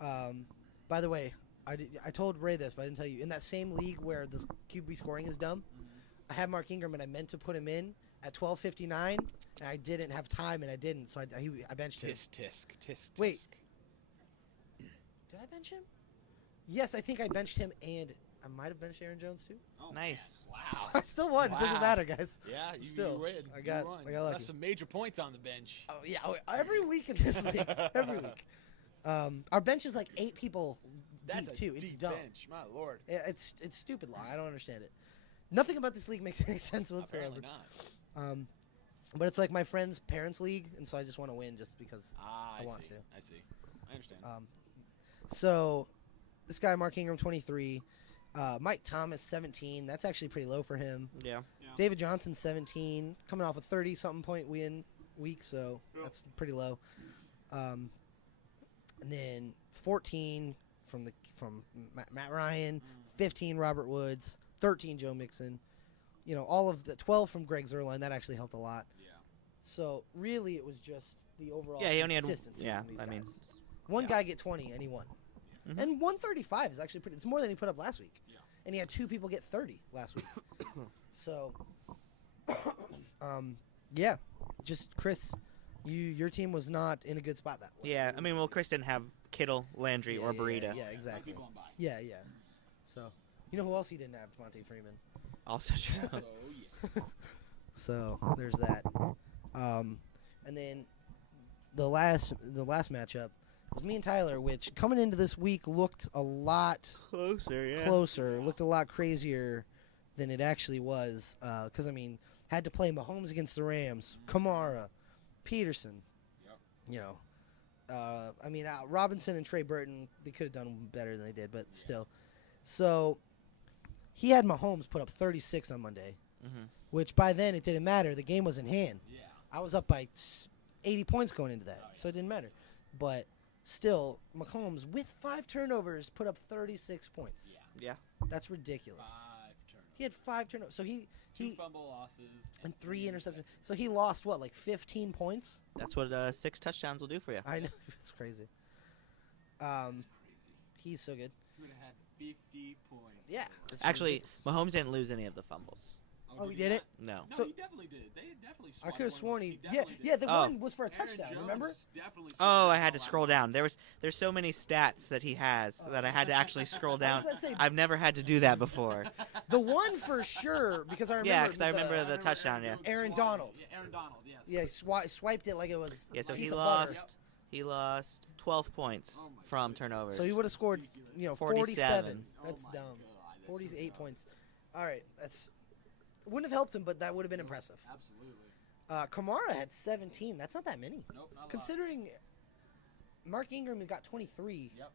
By the way, I told Ray this, but I didn't tell you. In that same league where the QB scoring is dumb, I had Mark Ingram and I meant to put him in at 12:59, and I didn't have time, and I didn't, so I benched him. Tisk. Wait. Did I bench him? Yes, I think I benched him, and I might have benched Aaron Jones too. Oh, Nice. man. Wow. I still won. It doesn't Wow. matter, guys. Yeah, you Still, win. I got You won. lucky. Left some major points on the bench. Oh yeah, every week in this league, every week. Our bench is like 8 people That's deep a too. It's deep dumb. bench. My lord. It's stupid law. I don't understand it. Nothing about this league makes any sense whatsoever. Apparently not. But it's like my friend's parents' league, and so I just want to win just because. I want see. to. I see. I understand. So, this guy Mark Ingram 23, Mike Thomas 17. That's actually pretty low for him. Yeah. David Johnson 17, coming off a 30-something point win week, so that's pretty low. And then 14 from Matt Ryan, 15 Robert Woods, 13 Joe Mixon. You know, all of the 12 from Greg Zuerlein. That actually helped a lot. Yeah. So really, it was just the overall Yeah, he only had consistency. yeah, from these I mean, guys. One guy get 20 and he won. Mhm. And 135 is actually pretty. It's more than he put up last week. Yeah. And he had 2 people get 30 last week. So, yeah, just Chris, your team was not in a good spot that way. Yeah, I mean, well, Chris didn't have Kittle, Landry, or Burita. Yeah, Some exactly. people on by. Yeah. So, you know who else he didn't have? Devontae Freeman. Also true. So, yes. So there's that. And then the last matchup was me and Tyler, which coming into this week looked a lot closer, looked a lot crazier than it actually was. Because I mean, had to play Mahomes against the Rams, Kamara, Peterson. Yep. You know, I mean Robinson and Trey Burton, they could have done better than they did, but still. So he had Mahomes put up 36 on Monday. Mm-hmm. Which by then it didn't matter. The game was in hand. Yeah. I was up by 80 points going into that, Oh, yeah. so it didn't matter. But still, Mahomes with 5 turnovers put up 36 points. Yeah. Yeah. That's ridiculous. 5 turnovers. He had 5 turnovers, so 2 he fumble losses and 3 interceptions. So he lost what, like 15 points? That's what 6 touchdowns will do for you. I know it's crazy. That's crazy. He's so good. He would have had 50 points. Yeah. it's Actually, ridiculous. Mahomes didn't lose any of the fumbles. Oh, he did it? No. No, So- he definitely did. They definitely. I could have sworn he. Yeah, definitely yeah. did. The Oh. one was for a Aaron touchdown. Jones Remember? definitely Oh, I scored had to all scroll that down. There's so many stats that he has that I had to actually scroll down. gonna say- I've never had to do that before. The one for sure because I remember. Yeah, because I with the- remember the touchdown. Yeah. Aaron Donald. Yeah, Aaron Donald. Yes. Yeah, he swiped it like it was. Yeah. So a he piece of butter. lost. He lost 12 points Oh my from goodness. turnovers. So he would have scored, 47. 47. That's Oh my dumb. God, that's 48 so points. All right, that's wouldn't have helped him, but that would have been impressive. Absolutely. Kamara had 17. That's not that many, Nope. Not a lot. considering Mark Ingram got 23. Yep.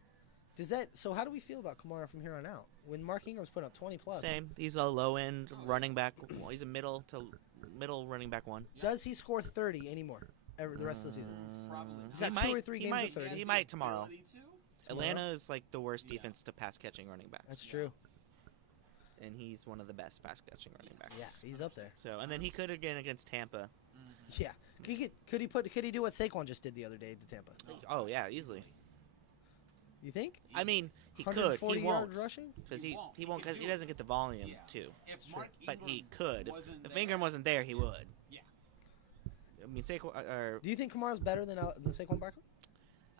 Does that? So how do we feel about Kamara from here on out? When Mark Ingram's put up 20 plus, Same. He's a low end running back. Well, he's a middle running back one. does he score 30 anymore the rest of the season? Probably He's not. got 2 or 3 games of 30. He might tomorrow. Ability to? Atlanta is like the worst Yeah. defense to pass catching running back. That's true. And he's one of the best pass catching running backs. Yeah, he's up there. So and then he could again against Tampa. Yeah. Could he do what Saquon just did the other day to Tampa? Oh yeah, easily. You think? I mean, he could. 140 He won't. yards rushing? Because He he won't. won't because he If doesn't get the volume Yeah. too. If Sure. Mark But he Ingram could. wasn't If there- Ingram wasn't there, he would. Yeah. I mean, Saquon. Or Do you think Kamara's better than Saquon Barkley?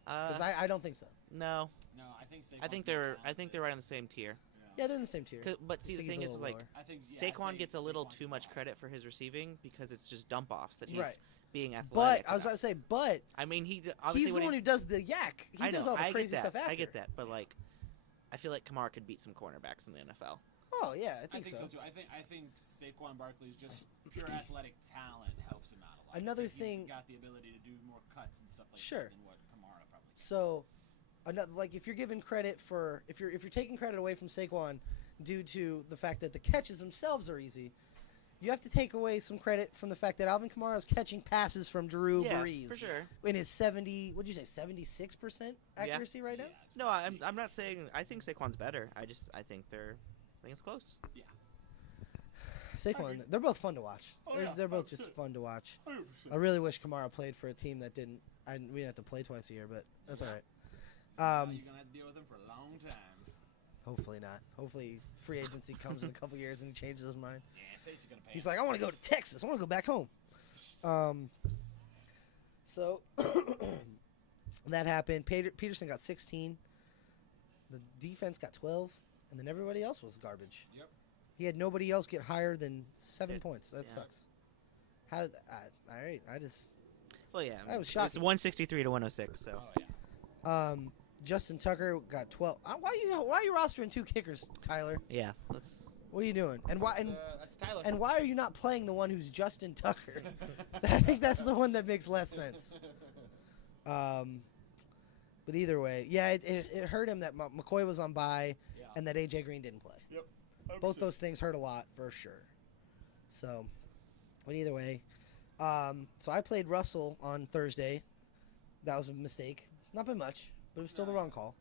Because I don't think so. no, No, I think Saquon's I think more they're talented. right on the same tier. Yeah, they're in the same tier. But see, I the think he's thing a is, little like, lower. I think Saquon gets a little too much credit. credit for his receiving because it's just dump offs that he's Right. being But athletic. I was about to say, but I mean, he obviously he's the when one who does the yak. He I does know, all the I crazy get that. stuff after. I get that, but like, I feel like Kamara could beat some cornerbacks in the NFL. Oh yeah, I I think, think so too. I think Saquon Barkley's just pure athletic talent helps him out a lot. Another I think thing- he's got the ability to do more cuts and stuff like Sure. that than what Kamara probably can. So, like if you're giving credit for if you're taking credit away from Saquon due to the fact that the catches themselves are easy, you have to take away some credit from the fact that Alvin Kamara is catching passes from Drew Yeah, Brees for sure. in his 76% accuracy right now. Yeah, No, I'm not saying I think Saquon's better. I think it's close. yeah. Saquon, they're both fun to watch. Oh, they're, yeah, they're both just fun to watch. 100%. I really wish Kamara played for a team that didn't. We didn't have to play twice a year, but that's all right. You're gonna have to deal with him for a long time. Hopefully not. Hopefully free agency comes in a couple years and he changes his mind. Yeah, Saints are gonna pay. He's him. like, I want to go to Texas. I want to go back home. So that happened. Peterson got 16. The defense got 12, and then everybody else was garbage. Yep. He had nobody else get higher than 7 6, points. That yeah. sucks. All right. I just Well, yeah. That was It's shocking. 163 to 106. So Oh yeah. Justin Tucker got 12. Why are you rostering 2 kickers, Tyler? yeah, that's What are you doing? And why That's Tyler. and why are you not playing the one who's Justin Tucker? I think that's the one that makes less sense. But either way, yeah, it hurt him that McCoy was on bye Yeah. and that AJ Green didn't play. Yep. Both those things hurt a lot for sure. So, but either way, so I played Russell on Thursday. That was a mistake, not by much, but it was still the wrong call.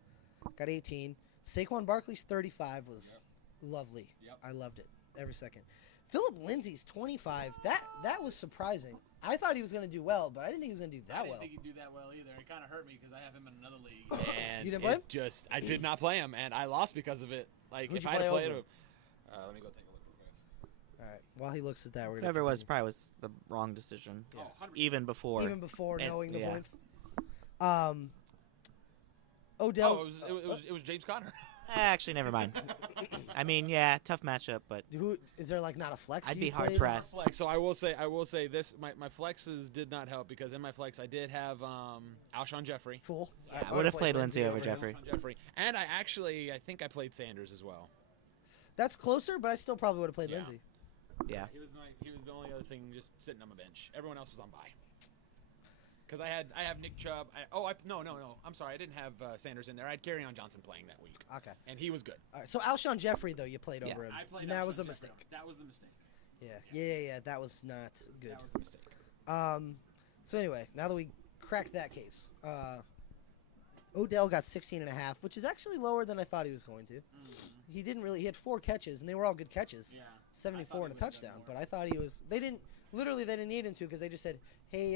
Got 18. Saquon Barkley's 35 was lovely. Yep. I loved it every second. Philip Lindsay's 25. That was surprising. I thought he was going to do well, but I didn't think he was going to do I that didn't well. think he'd do that well either. It kind of hurt me because I have him in another league. And You didn't play him? I did not play him, and I lost because of it. Like Who'd if you I had play played over? him, let me go take a look real fast. All right. While he looks at that, we're going whoever to it was probably was the wrong decision. Oh, 100%. Even before. even before and- knowing the yeah. points. Odell. Oh, it was James Conner. Actually, never mind. I mean, yeah, tough matchup, but Who is there like not a flex? I'd you be hard played? pressed. Flex. So I will say this: my flexes did not help because in my flex I did have Alshon Jeffrey. Fool. Yeah, I I would have played Lindsay over him. Jeffrey. Alshon Jeffrey, and I think I played Sanders as well. That's closer, but I still probably would have played Yeah. Lindsay. Yeah. He was the only other thing just sitting on my bench. Everyone else was on bye. Because I have Nick Chubb. No. I'm sorry, I didn't have Sanders in there. I had Kerryon Johnson playing that week, Okay. and he was good. All right. So Alshon Jeffrey though you played Yeah. over him. I played. And that Alshon was a Jeffrey. mistake. That was the mistake. Yeah. That was not good. That was the mistake. So anyway, now that we cracked that case, Odell got 16 and a half, which is actually lower than I thought he was going to. He had 4 catches, and they were all good catches. Yeah. 74 and a I thought he would've done touchdown. more. But I thought they didn't need him to because they just said, hey,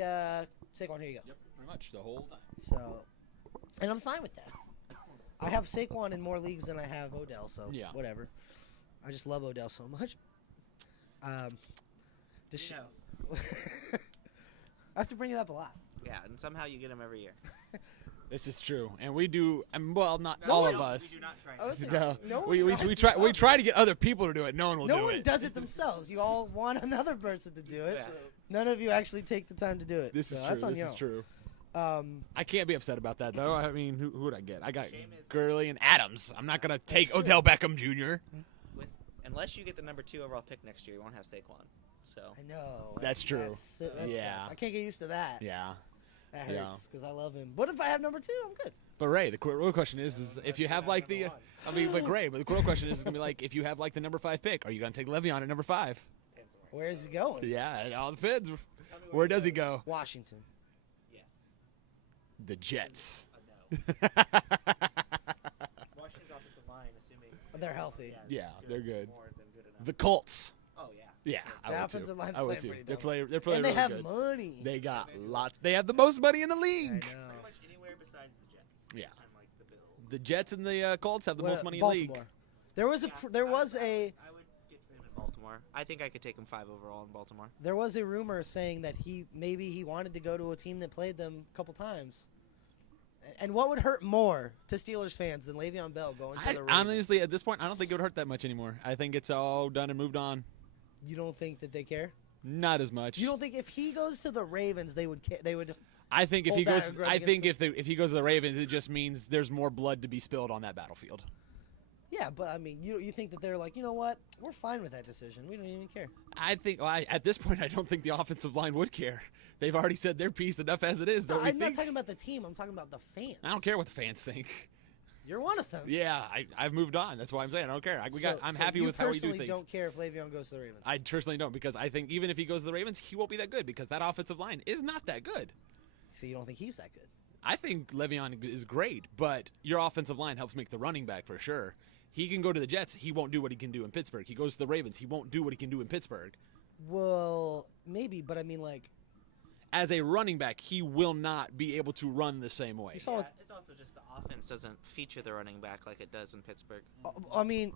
Saquon, here you go. Yep. Pretty much the whole time. So, and I'm fine with that. I have Saquon in more leagues than I have Odell, so Yeah. whatever. I just love Odell so much. Does You she- know. I have to bring it up a lot. Yeah, and somehow you get him every year. This is true, and we do. Well, not No all one- of us. We do not try. I was No, No one we tries to try to get other people to do it. No one will No do one it. does it themselves. You all want another person to do it. Yeah. None of you actually take the time to do it. This so is That's true. on This is y'all. true. Um, I can't be upset about that though. I mean, who would I get? I got Shame is- Gurley and Adams. I'm not gonna take true. Odell Beckham Jr. Unless you get the number 2 overall pick next year, you won't have Saquon. So I know. That's true. That Yeah. sucks. I can't get used to that. Yeah. That Yeah. hurts because I love him. What if I have number 2? I'm good. But Ray, the real question is if you have like the, I mean, but Ray, but the real question is gonna be like, if you have like the number 5 pick, are you gonna take Le'Veon at number 5? Where is he going? Yeah, it all depends. Where does he go? Washington. Yes. The Jets. No. Washington's offensive line, assuming They're healthy. Yeah, they're good. More than good enough. The Colts. Oh yeah. Yeah, I The would offensive too. line's I would playing too. pretty They're dope. playing And really they have good. money. They got lots. They have the most money in the I league. know. Pretty much anywhere besides the Jets. Yeah. Unlike the Bills. The Jets and the Colts have the What, most money in the Baltimore. league. There was a I would get him in Baltimore. I think I could take him 5 overall in Baltimore. there was a rumor saying that he wanted to go to a team that played them a couple times. And what would hurt more to Steelers fans than Le'Veon Bell going to the Ravens? Honestly, at this point, I don't think it would hurt that much anymore. I think it's all done and moved on. You don't think that they care? Not as much. You don't think if he goes to the Ravens, they would I think if hold he that goes, grudge I against think them? if he goes to the Ravens, it just means there's more blood to be spilled on that battlefield. Yeah, but I mean, you think that they're like, you know what? We're fine with that decision. We don't even care. I think at this point, I don't think the offensive line would care. They've already said their piece enough as it is. No, Don't we I'm not think? talking about the team. I'm talking about the fans. I don't care what the fans think. You're one of them. Yeah, I've moved on. That's why I'm saying I don't care. I'm So happy you with how we do personally things. don't care if Le'Veon goes to the Ravens. I personally don't because I think even if he goes to the Ravens, he won't be that good because that offensive line is not that good. See, you don't think he's that good. I think Le'Veon is great, but your offensive line helps make the running back for sure. He can go to the Jets. He won't do what he can do in Pittsburgh. He goes to the Ravens. He won't do what he can do in Pittsburgh. Well, maybe, but I mean, like, As a running back, he will not be able to run the same way. you saw. Yeah, What, it's also just the offense doesn't feature the running back like it does in Pittsburgh. I mean,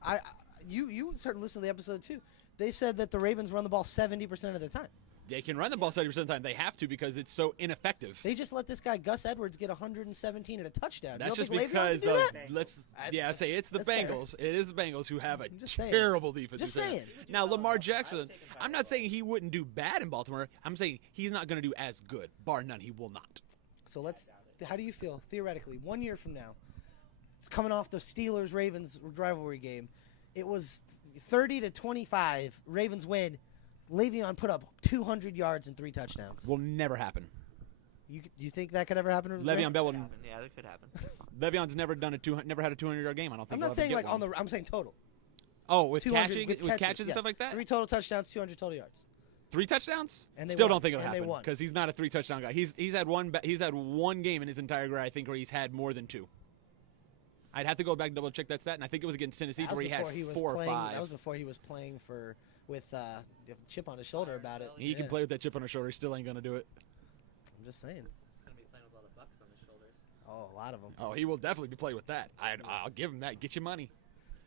you started listening to the episode too. They said that the Ravens run the ball 70% of the time. They can run the ball 70% of the time. They have to because it's so ineffective. They just let this guy Gus Edwards get 117 and a touchdown. That's you just don't think Le'Veon because can do that? I say it's the that's fair. Bengals. It is the Bengals who have a just saying. terrible defense. Just You're saying. Now Lamar Jackson, I'm not saying he wouldn't do bad in Baltimore. I'm saying he's not going to do as good. Bar none, he will not. So how do you feel theoretically 1 year from now? It's coming off the Steelers Ravens rivalry game. It was 30-25. Ravens win. Le'Veon put up 200 yards and 3 touchdowns. Will never happen. You think that could ever happen? Le'Veon Bell wouldn't. Yeah, that could happen. Le'Veon's never had a 200-yard game. I don't think. I'm he'll not ever saying get like one. I'm saying total. Oh, with 200 catching, with with catches yeah. and stuff like that. 3 total touchdowns, 200 total yards. 3 touchdowns. And they Still won. don't think it'll And they happen won. because he's not a 3-touchdown guy. He's had one game in his entire career, I think, where he's had more than 2. I'd have to go back and double check that stat, and I think it was against Tennessee That was where he had before he was 4 or playing. 5. That was before he was playing with a chip on his shoulder about it. He can Yeah. play with that chip on his shoulder. He still ain't gonna do it. I'm just saying. He's gonna be playing with all the bucks on his shoulders. Oh, a lot of them. Oh, he will definitely be playing with that. I'll give him that. Get your money.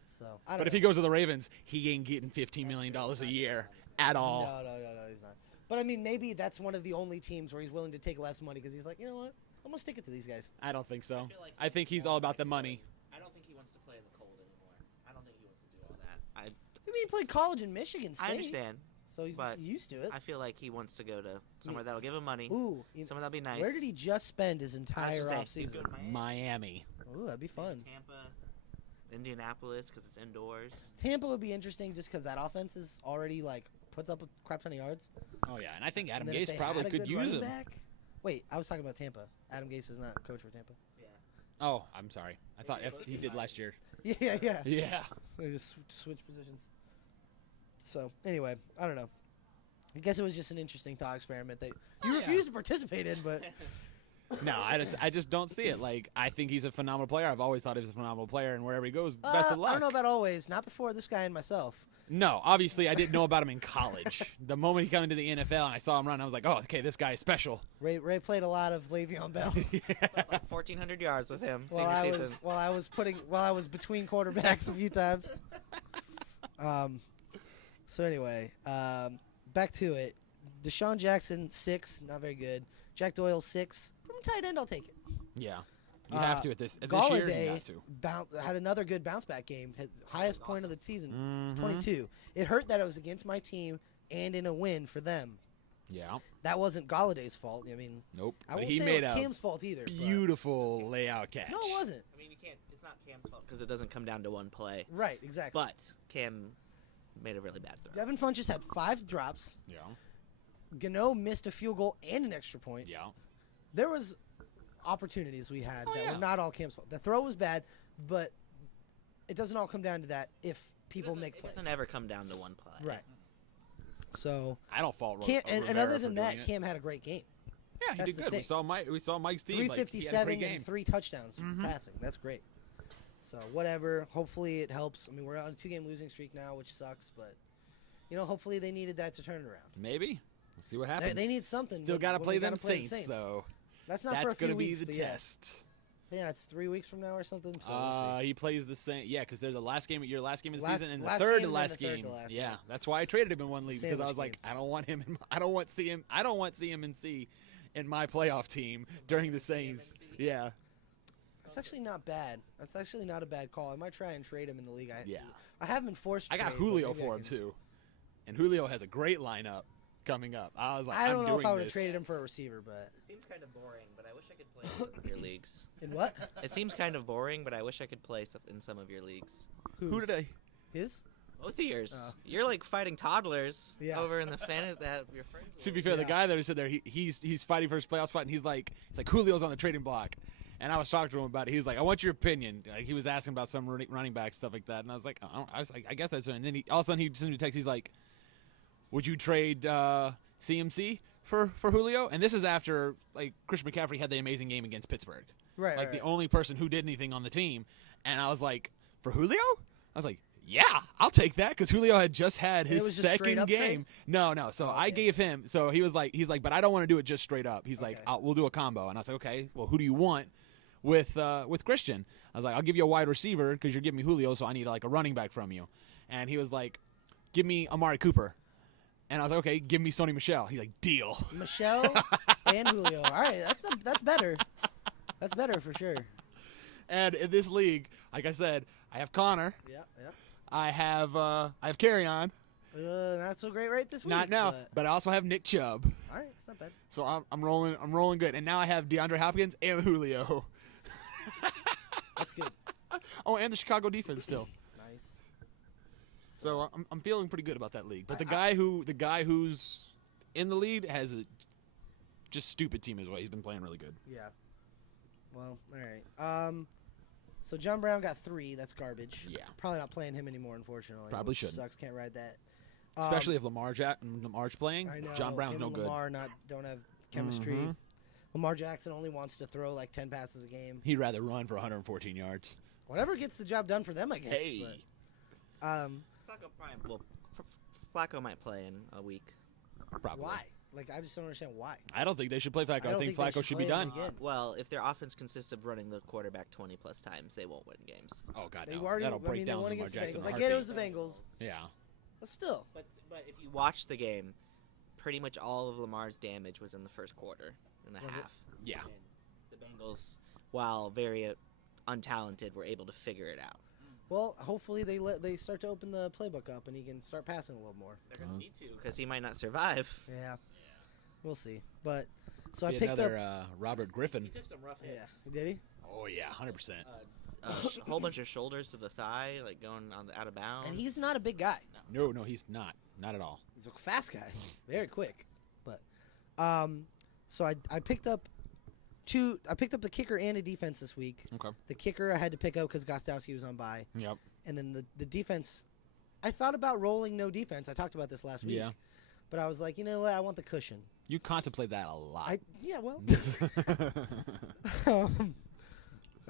So I don't But if know. he goes to the Ravens, he ain't getting $15 million a year at all. No, he's not. But I mean, maybe that's one of the only teams where he's willing to take less money because he's like, you know what? I'm gonna stick it to these guys. I don't think so. feel like I think he's all about the money. I don't think he wants to play in the cold anymore. I don't think he wants to do all that. I mean, he played college in Michigan State. I understand. So he's but used to it. I feel like he wants to go to somewhere that'll give him money. Ooh, Somewhere that'll be nice. where did he just spend his I was entire gonna say, off he'd go season? to Miami, Miami. Ooh, that'd be fun. Tampa, Indianapolis because it's indoors. Tampa would be interesting just because that offense is already like puts up a crap ton of yards. Oh yeah, and I think Adam And then if Gase they probably had a could good use running him. back- Wait, I was talking about Tampa. Adam Gase is not coach for Tampa. Yeah. Oh, I'm sorry. I thought he did last year. Yeah. Yeah. They just switch positions. So anyway, I don't know. I guess it was just an interesting thought experiment that you refused to participate in, but No, I just don't see it. Like, I think he's a phenomenal player. I've always thought he was a phenomenal player, and wherever he goes, best of luck. I don't know about always. Not before this guy and myself. No, obviously, I didn't know about him in college. The moment he came into the NFL and I saw him run, I was like, oh, okay, this guy is special. Ray played a lot of Le'Veon Bell Like 1,400 yards with him while I was between quarterbacks a few times. So anyway, back to it. Deshaun Jackson 6, not very good. Jack Doyle 6. From tight end, I'll take it. Yeah. You have to at this year. You Galladay got to. had another good bounce back game. His highest point of the season, Mhm. 22. It hurt that it was against my team and in a win for them. Yeah. That wasn't Galladay's fault. I mean, Nope. I But won't he say made it was a Cam's fault either. but- beautiful layout catch. No, it wasn't. I mean, you can't. It's not Cam's fault because it doesn't come down to one play. Right, exactly. But Cam made a really bad throw. Devin Funchess had 5 drops. Yeah. Gano missed a field goal and an extra point. Yeah. there was opportunities we had that yeah. were not all Cam's fault. The throw was bad, but it doesn't all come down to that if people make plays. It doesn't ever come down to one play. Right. So I don't fault Cam, and Rivera other for than doing that, it. Cam had a great game. Yeah, he That's did the good. thing. We saw Mike's team. Like, he had a 357 great game. and 3 touchdowns Mhm. passing. That's great. So whatever. Hopefully it helps. I mean, we're on a 2-game losing streak now, which sucks, but hopefully they needed that to turn it around. Maybe. Let's see what happens. They need something. Still got to when play we them gotta play the Saints, though. That's not That's for a few gonna be weeks, the but test. Yeah, it's 3 weeks from now or something. So we'll see. He plays the same. Yeah, because they're the last game of your last game of the Last- season and the last third game to and then last the third game. to last, Yeah, yeah. that's why I traded him in one league because I was sandwich like, I don't want him. I don't want CMNC in my playoff team during the Saints. Yeah, It's actually not bad. That's actually not a bad call. I might try and trade him in the league. yeah. I haven't been forced. I got trade, but Julio maybe I for him can- too, and Julio has a great lineup coming up. I was like, I don't I'm know if doing I would have this. traded him for a receiver, but It seems kind of boring, but I wish I could play in some of your leagues. in what? It seems kind of boring, but I wish I could play in some of your leagues. Who did I? His? Both of yours. Oh. You're like fighting toddlers Yeah. over in the fantasy that your friends. To be league. fair, the Yeah. guy that said there, he's fighting for his playoff spot, and he's like Julio's on the trading block, and I was talking to him about it. He's like, I want your opinion. Like, he was asking about some running back stuff like that, and I was like, I guess that's. And then all of a sudden he sent me a text. He's like, would you trade CMC for Julio? And this is after like Christian McCaffrey had the amazing game against Pittsburgh, Right. like right, the right. only person who did anything on the team, and I was like, for Julio? I was like, yeah, I'll take that because Julio had just had And it his was just straight second up game. trade? No. So I okay. gave him. So he's like, but I don't want to do it just straight up. He's like, Okay. we'll do a combo. And I was like, okay, well, who do you want with Christian? I was like, I'll give you a wide receiver because you're giving me Julio, so I need like a running back from you. And he was like, give me Amari Cooper. And I was like, okay, give me Sony Michel. He's like, deal. Michelle and Julio. All right, that's better. That's better for sure. And in this league, like I said, I have Connor. Yep. I have Carry On. Not so great right this week. Not now, but I also have Nick Chubb. All right, it's not bad. So I'm rolling good. And now I have DeAndre Hopkins and Julio. That's good. Oh, and the Chicago defense still. Nice. So I'm feeling pretty good about that league. But the guy who's in the lead has a just stupid team as well. He's been playing really good. Yeah. Well, all right. So John Brown got 3. That's garbage. Yeah. Probably not playing him anymore, unfortunately. Probably which shouldn't. Sucks. Can't ride that. Especially if Lamar's playing. I know. John Brown's him no and good. Lamar don't have chemistry. Mhm. Lamar Jackson only wants to throw like 10 passes a game. He'd rather run for 114 yards. Whatever gets the job done for them, I guess. Hey. But, Flacco might play in a week. Probably. why? Like, I just don't understand why. I don't think they should play Flacco. I don't think think they Flacco should be play him done. again. Well, if their offense consists of running the quarterback 20-plus times, they won't win games. Oh God, They no. already, That'll break I mean, they down won Lamar against the Jackson. Bengals. in a I get it was the heartbeat. Bengals, Yeah. but still. But if you watch the game, pretty much all of Lamar's damage was in the first quarter and a Was it? half. Yeah. And the Bengals, while very untalented, were able to figure it out. Well, hopefully they start to open the playbook up and he can start passing a little more. They're going to need to because he might not survive. Yeah. We'll see. But so Be I picked another up. Robert Griffin. He took some rough Yeah. hits. Did he? Oh yeah, 100%. A whole bunch of shoulders to the thigh, like going on out of bounds. And he's not a big guy. No, he's not. Not at all. He's a fast guy, very quick. But so I picked up I picked up the kicker and a defense this week. Okay. The kicker I had to pick up because Gostowski was on bye, Yep. and then the defense. I thought about rolling no defense. I talked about this last week. Yeah. But I was like, you know what? I want the cushion. You contemplate that a lot. Well.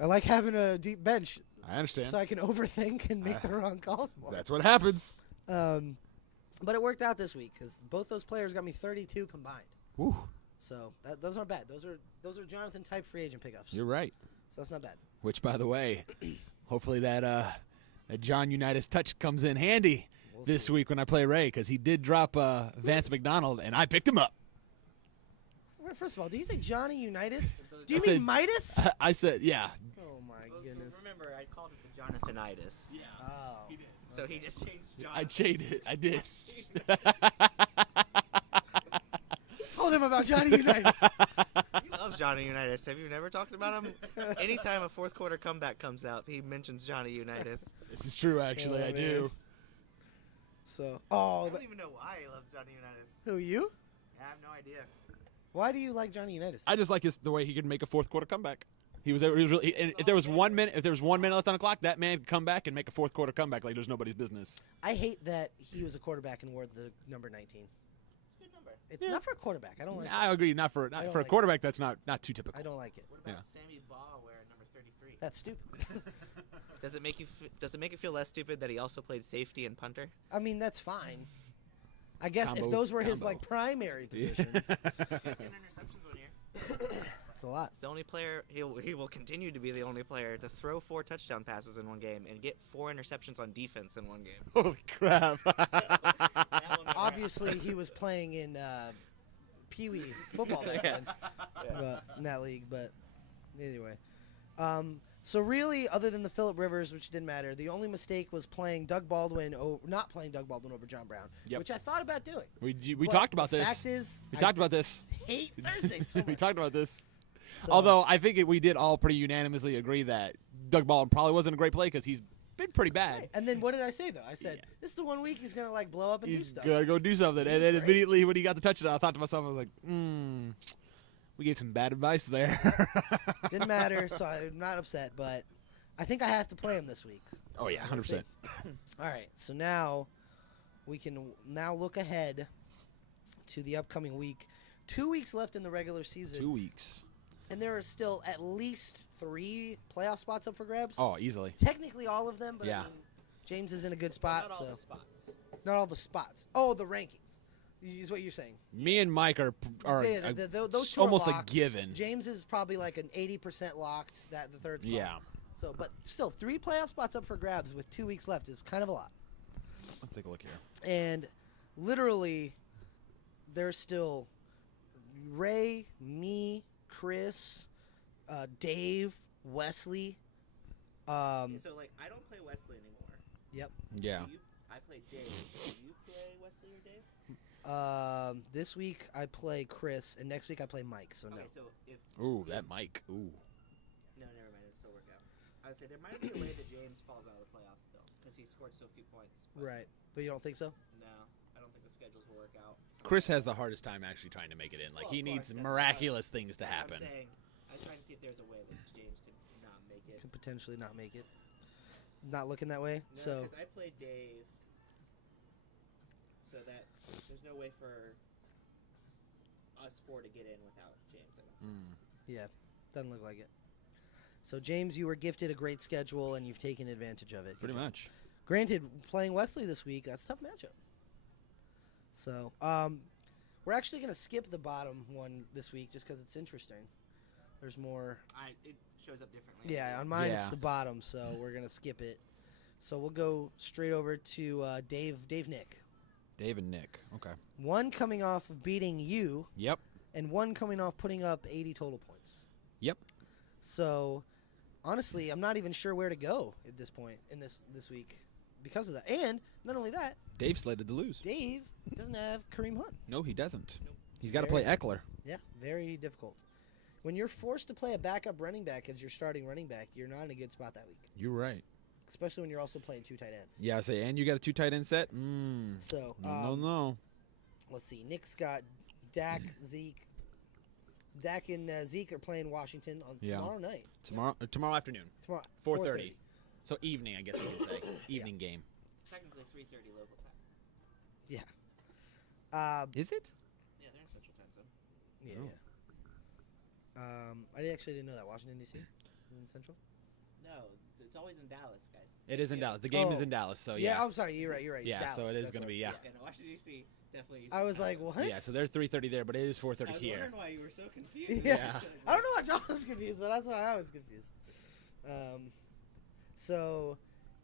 I like having a deep bench I understand. so I can overthink and make the wrong calls more. That's what happens. But it worked out this week because both those players got me 32 combined. Woo. So those aren't bad. Those are Jonathan type free agent pickups. You're right. So that's not bad. Which, by the way, hopefully that John Unitas touch comes in handy We'll this see. week when I play Ray because he did drop Vance McDonald and I picked him up. First of all, do you say Johnny Unitas? Do I you said- mean Midas? I said, yeah. Oh my goodness. Remember, I called it the Jonathanitis. Yeah. Oh. He did. So he just changed John. I cheated. I did. Told him about Johnny Unitas. He loves Johnny Unitas. Have you never talked about him? Anytime a fourth quarter comeback comes out, he mentions Johnny Unitas. This is true, actually. Oh, I man. do. So, I don't even know why he loves Johnny Unitas. who you? I have no idea. Why do you like Johnny Unitas? I just like the way he could make a fourth quarter comeback. He was really. And if there was 1 minute, left on the clock, that man could come back and make a fourth quarter comeback like there's nobody's business. I hate that he was a quarterback and wore the number 19. It's a good number. It's not for a quarterback. I don't like. I agree. Not for don't a like quarterback. That's not too typical. I don't like it. What about Yeah. Sammy Baugh wearing number 33? That's stupid. Does it make you feel less stupid that he also played safety and punter? I mean, that's fine. I guess if Combo- those were his combo. like primary positions, 10 interceptions 1 year. that's a lot. He's the only player. He will continue to be the only player to throw 4 touchdown passes in one game and get 4 interceptions on defense in one game. Holy crap! That will never Obviously, he was playing in Pee Wee football back then, but in that league. But anyway, so really, other than the Phillip Rivers, which didn't matter, the only mistake was playing Doug Baldwin, not playing Doug Baldwin over John Brown, Yep. which I thought about doing. We But talked about the this. Fact is, We I talked about this. hate Thursday so We much. talked about this. So- Although I think we did all pretty unanimously agree that Doug Baldwin probably wasn't a great play because he's been pretty bad. Right. And then what did I say though? I said this is the 1 week he's gonna like blow up and do He's stuff. gonna go do something, and was then great. immediately when he got the touchdown, I thought to myself, I was like, we gave some bad advice there. Didn't matter, so I'm not upset. But I think I have to play him this week. Oh yeah, We'll see. 100%. All right, so now we can look ahead to the upcoming week. 2 weeks left in the regular season, 2 weeks. and there are still at least 3 playoff spots up for grabs. Oh, easily. Technically all of them, but Yeah. I mean, James is in a good spot, Not all so the spots. not all the spots. Oh, the rankings is what you're saying. Me and Mike are Yeah, those two are almost a locked. given. James is probably like an 80% locked, that the third spot. Yeah. So, but still, 3 playoff spots up for grabs with 2 weeks left is kind of a lot. Let's take a look here. And literally, there's still Ray, me, Chris, Dave, Wesley. So like, I don't play Wesley anymore. Yep. Yeah. I play Dave. Do you play Wesley or Dave? This week I play Chris, and next week I play Mike. So no. Okay, so if Ooh, that Mike. Ooh. no, never mind, it'll still work out. I would say there might be a way that James falls out of the playoffs still because he scored so few points. But Right. But you don't think so? No, I don't think the schedules will work out. Chris has the hardest time actually trying to make it in. Like, Well, he of needs course, that's miraculous things to I'm happen. saying, I was trying to see if there's a way that James could not make it. Could potentially not make it. Not looking that way. No, So because I played Dave, so that there's no way for us 4 to get in without James. I don't think. yeah, doesn't look like it. So James, you were gifted a great schedule, and you've taken advantage of it. Good Pretty job. much. Granted, playing Wesley this week, that's a tough matchup. So, we're actually going to skip the bottom one this week just because it's interesting. There's more. It shows up differently. Yeah, on mine it's Yeah. the bottom, so we're going to skip it. So we'll go straight over to Dave Nick. Dave and Nick. Okay. One coming off of beating you, Yep. and one coming off putting up 80 total points. Yep. So, honestly, I'm not even sure where to go at this point in this week because of that. And not only that, Dave slated to lose. Dave doesn't have Kareem Hunt. No, he doesn't. Nope. He's got to play Very- Eckler. Yeah, very difficult. When you're forced to play a backup running back as your starting running back, you're not in a good spot that week, You're right. especially when you're also playing 2 tight ends. Yeah, I say, and you got a 2 tight end set? So, No. let's see. Nick's got Dak, Zeke. Dak and Zeke are playing Washington on Yeah. tomorrow night. Tomorrow afternoon. Tomorrow, 4:30. So evening, I guess we can say. Evening game. Technically 3:30 local time. Is it? Yeah, they're in Central Time Zone. Yeah. Oh. I actually didn't know that. Washington, D.C. in Central? No, it's always in Dallas, guys. It is in Dallas. The game is Oh. in Dallas, so Yeah, yeah. I'm sorry. You're right. Yeah, so Dallas, it is that's gonna what- be, yeah. Yeah, no, Washington D.C. definitely. I was like, what? Yeah, so they're 3:30 there, but it is 4:30 I was here. wondering why you were so confused. Yeah. I don't know why John was confused, but that's why I was confused. So,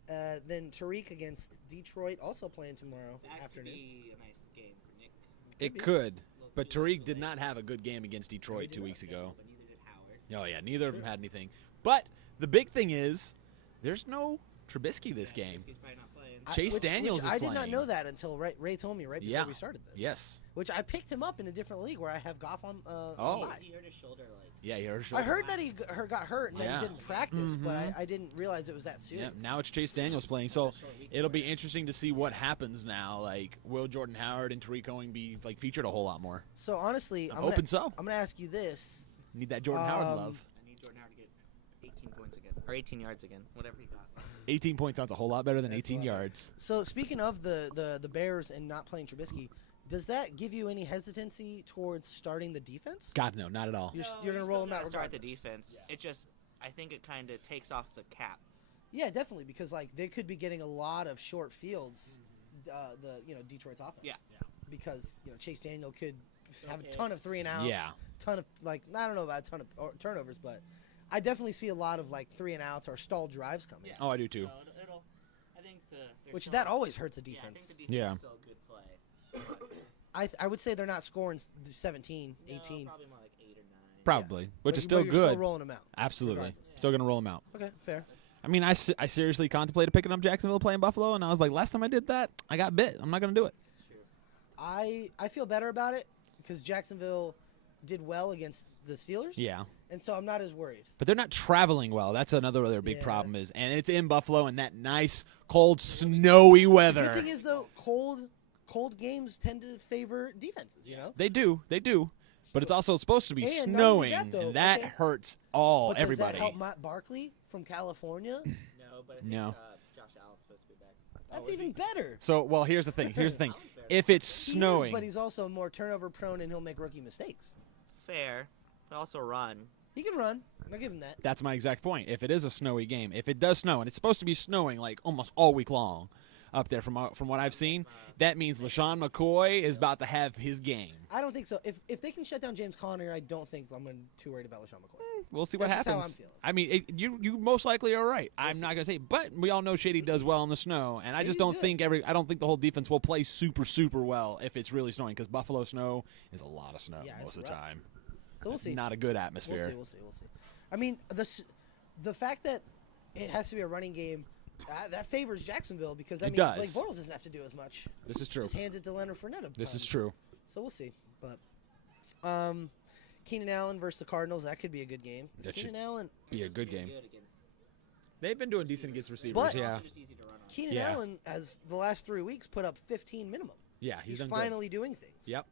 then Tariq against Detroit, also playing tomorrow That could afternoon. be a nice game for Nick. It be. could, Little but team Tariq to did make. not have a good game against Detroit did 2 not. weeks ago. But neither did Howard. Oh yeah, neither of them had anything. But the big thing is, there's no Trubisky this game. He's probably not playing. Chase Daniels is I playing. did not know that until Ray told me right before Yeah. we started this. Yes. Which I picked him up in a different league where I have Goff on. Oh. On bye. He hurt his shoulder like. Yeah, he hurt his I shoulder. heard that he got hurt and that Yeah. he didn't practice, but Mhm. I didn't realize it was that serious. Yeah, now it's Chase Daniels playing, so it'll be interesting to see what happens now. Like, will Jordan Howard and Tariq Cohen be like featured a whole lot more? So honestly, I'm hoping so. I'm gonna ask you this. Need that Jordan Howard love. I need Jordan Howard to get 18 points again, or 18 yards again, whatever he got. 18 points sounds a whole lot better than That's 18 a lot. yards. So speaking of the Bears and not playing Trubisky, does that give you any hesitancy towards starting the defense? God, no, not at all. You're gonna roll them out Start the regardless. defense. It just, I think it kind of takes off the cap. Yeah, definitely, because like they could be getting a lot of short fields. Detroit's offense. Yeah. Because Chase Daniel could have a Okay. ton of 3 and outs. Yeah. Ton of I don't know about a ton of turnovers, but I definitely see a lot of like 3 and outs or stalled drives coming. Yeah. Oh, I do too. So it'll, I think there's Which still- that always hurts a Yeah, I defense. think the defense Yeah. is still a good play. I would say they're not scoring 17, No, 18. probably more like 8 or 9. Probably, which But- is still but you're good. Still rolling them out. Absolutely. regardless. Still going to roll them out. Okay, fair. I mean, I seriously contemplated picking up Jacksonville playing Buffalo, and I was like, last time I did that, I got bit. I'm not going to do it. It's true. I feel better about it because Jacksonville did well against the Steelers. Yeah. And so I'm not as worried. But they're not traveling well. That's another other big Yeah. problem is. And it's in Buffalo in that nice, cold, snowy The weather. good thing is though, cold games tend to favor defenses. You know. They do. But it's also supposed to be And not only snowing, that, though, and that okay. hurts all But everybody. Does that help Matt Barkley from California? No, but I think No. Josh Allen's supposed to be back. That's is even he? better. So, well, here's the thing. Allen's better. If it's He is, snowing, but he's also more turnover prone and he'll make rookie mistakes. Fair, but also run. He can run. I'll give him that. that's my exact point. If it is a snowy game, if it does snow, and it's supposed to be snowing like almost all week long up there from what I've seen, that means LaShawn McCoy is about to have his game. I don't think so. If they can shut down James Conner, I don't think I'm too worried about LaShawn McCoy. We'll see what That's just how happens. I'm feeling. I mean, you most likely are right. I'm not gonna say, but we all know Shady does well in the snow, and I just Shady's don't good. think I don't think the whole defense will play super well if it's really snowing because Buffalo snow is a lot of snow Yeah, most it's of the rough. time. So we'll see. Not a good atmosphere. We'll see. I mean, the fact that it has to be a running game, that favors Jacksonville because that It means does. Blake Bortles doesn't have to do as much. This is true. Just hands it to Leonard Fournette. This is true. So we'll see. But Keenan Allen versus the Cardinals, that could be a good game. That should- Keenan Allen, Be a good game. Good against. They've been doing decent against receivers. But- yeah, Also just easy to run on. Keenan Yeah. Allen, as the last 3 weeks, put up 15 minimum. yeah, He's done finally doing things. Good. Yep.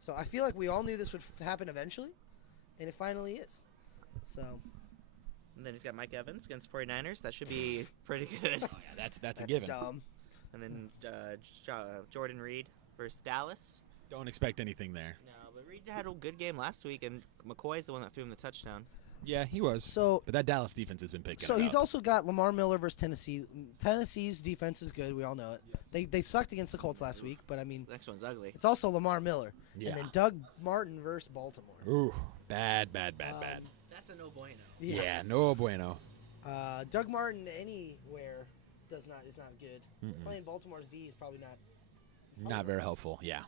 So I feel like we all knew this would happen eventually, and it finally is. So And then he's got Mike Evans against 49ers. That should be pretty good. Oh yeah, that's a that's given. dumb. And then Jordan Reed versus Dallas. Don't expect anything there. No, but Reed had a good game last week, and McCoy's the one that threw him the touchdown. Yeah, he was. So But that Dallas defense has been picking. So it he's up. also got Lamar Miller versus Tennessee. Tennessee's defense is good. We all know it. They sucked against the Colts last week, but I mean, Next one's ugly. it's also Lamar Miller. Yeah. And then Doug Martin versus Baltimore. Ooh, bad. That's a no bueno. Yeah, no bueno. Doug Martin anywhere is not good. Playing Baltimore's D is probably not. Not very helpful. Yeah.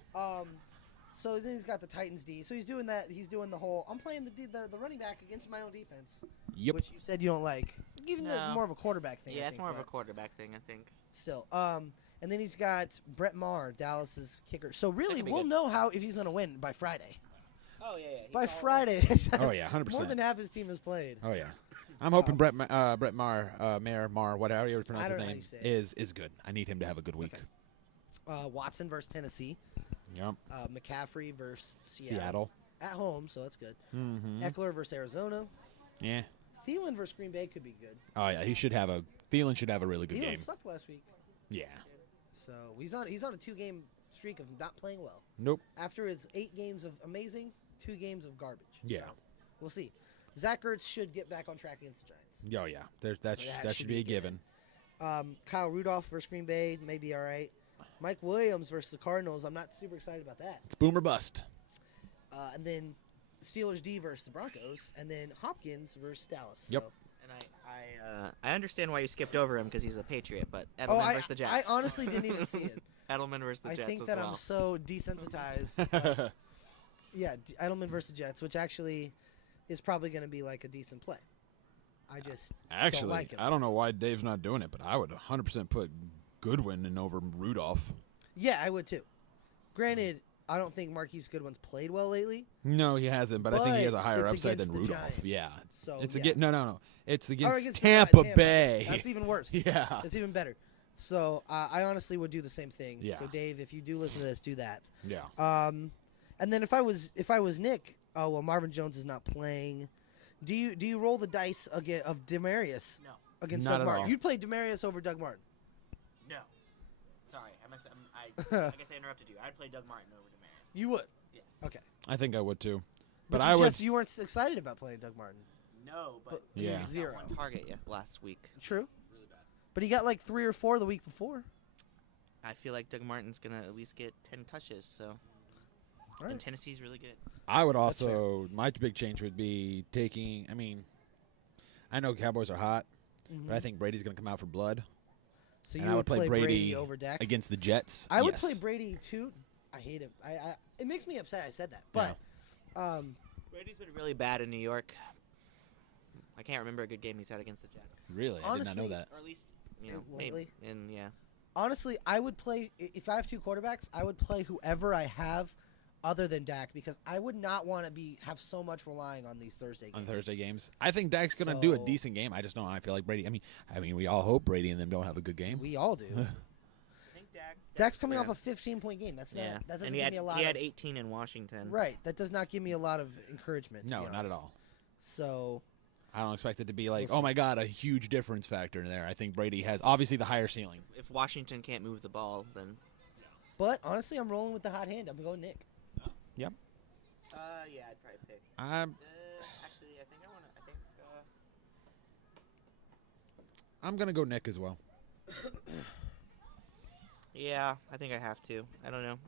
So then he's got the Titans D. So he's doing that. He's doing the whole. I'm playing the running back against my own defense. Yep. Which you said you don't like. Even No. more of a quarterback thing. Yeah, I it's think, more of a but quarterback thing, I think. Still. And then he's got Brett Maher, Dallas's kicker. So really, could be we'll good. know how if he's going to win by Friday. Oh yeah, By Friday. Oh, yeah, 100%. More than half his team has played. Oh yeah. I'm hoping Brett Maher, whatever you pronounce I don't his know how name, you say it. is good. I need him to have a good week. Watson versus Tennessee. Yep. McCaffrey versus Seattle. At home, so that's good. Mm-hmm. Eckler versus Arizona. Yeah. Thielen versus Green Bay could be good. Oh yeah, Thielen should have a really good Thielen game. sucked last week. Yeah. So he's on a 2-game streak of not playing well. Nope. After his 8 games of amazing, 2 games of garbage. Yeah. So we'll see. Zach Ertz should get back on track against the Giants. Oh yeah. That should be a given. Kyle Rudolph versus Green Bay may be all right. Mike Williams versus the Cardinals. I'm not super excited about that. It's boom or bust. And then Steelers D versus the Broncos, and then Hopkins versus Dallas. Yep. So- And I understand why you skipped over him because he's a Patriot, but Edelman versus the Jets. I honestly didn't even see it. Edelman versus the I Jets think as that well. I'm so desensitized. but yeah, Edelman versus Jets, which actually is probably going to be like a decent play. I just don't Actually, like him. I don't know why Dave's not doing it, but I would 100% put Goodwin and over Rudolph. Yeah, I would too. Granted, I don't think Marquise Goodwin's played well lately. No, he hasn't, but I think he has a higher it's upside than against the Rudolph. Giants. Yeah. So It's yeah. no. It's Or against the Tampa Tampa. Bay. That's even worse. Yeah. It's even better. So I honestly would do the same thing. Yeah. So Dave, if you do listen to this, do that. Yeah. And then if I was Nick, oh well, Marvin Jones is not playing. Do you roll the dice again of Demarius No. against Not Doug at Martin? all. You'd play Demarius over Doug Martin. No. Sorry, I guess I interrupted you. I'd play Doug Martin over Demaris. You would. Yes. Okay. I think I would too. But But you I would. just you weren't excited about playing Doug Martin. No, but But he Yeah. got 0. one target last week. True. Really bad. But he got like 3 or 4 the week before. I feel like Doug Martin's gonna at least get 10 touches. So, All right. and Tennessee's really good. I would That's also. My big change would be taking. I mean, I know Cowboys are hot, but I think Brady's going to come out for blood So and you I would would play Brady over Dak. against the Jets. I would Yes. play Brady too. I hate him. I it makes me upset I said that. But Brady's been really bad in New York. I can't remember a good game he's had against the Jets, Really, I did not know Honestly, that. or at least you know Lately? maybe. And yeah, honestly, I would play if I have 2 quarterbacks. I would play whoever I have, other than Dak, because I would not want to have so much relying on these Thursday games. On Thursday games, I think Dak's going to do a So- decent game. I just don't. I feel like Brady. I mean, we all hope Brady and them don't have a good game. We all do. I think Dak's coming off yeah. a 15-point game. That's not. Yeah, That doesn't and give me a lot. he had of, 18 in Washington. right. That does not give me a lot of encouragement. to No, be not at honest. all. So I don't expect it to be like, We'll oh see. my God, a huge difference factor in there. I think Brady has obviously the higher ceiling. If Washington can't move the ball, then but honestly, I'm rolling with the hot hand. I'm going Nick. Yep. yeah, I'd probably pick. Actually, I think I want to. I think. I'm going to go Nick as well. Yeah, I think I have to. I don't know.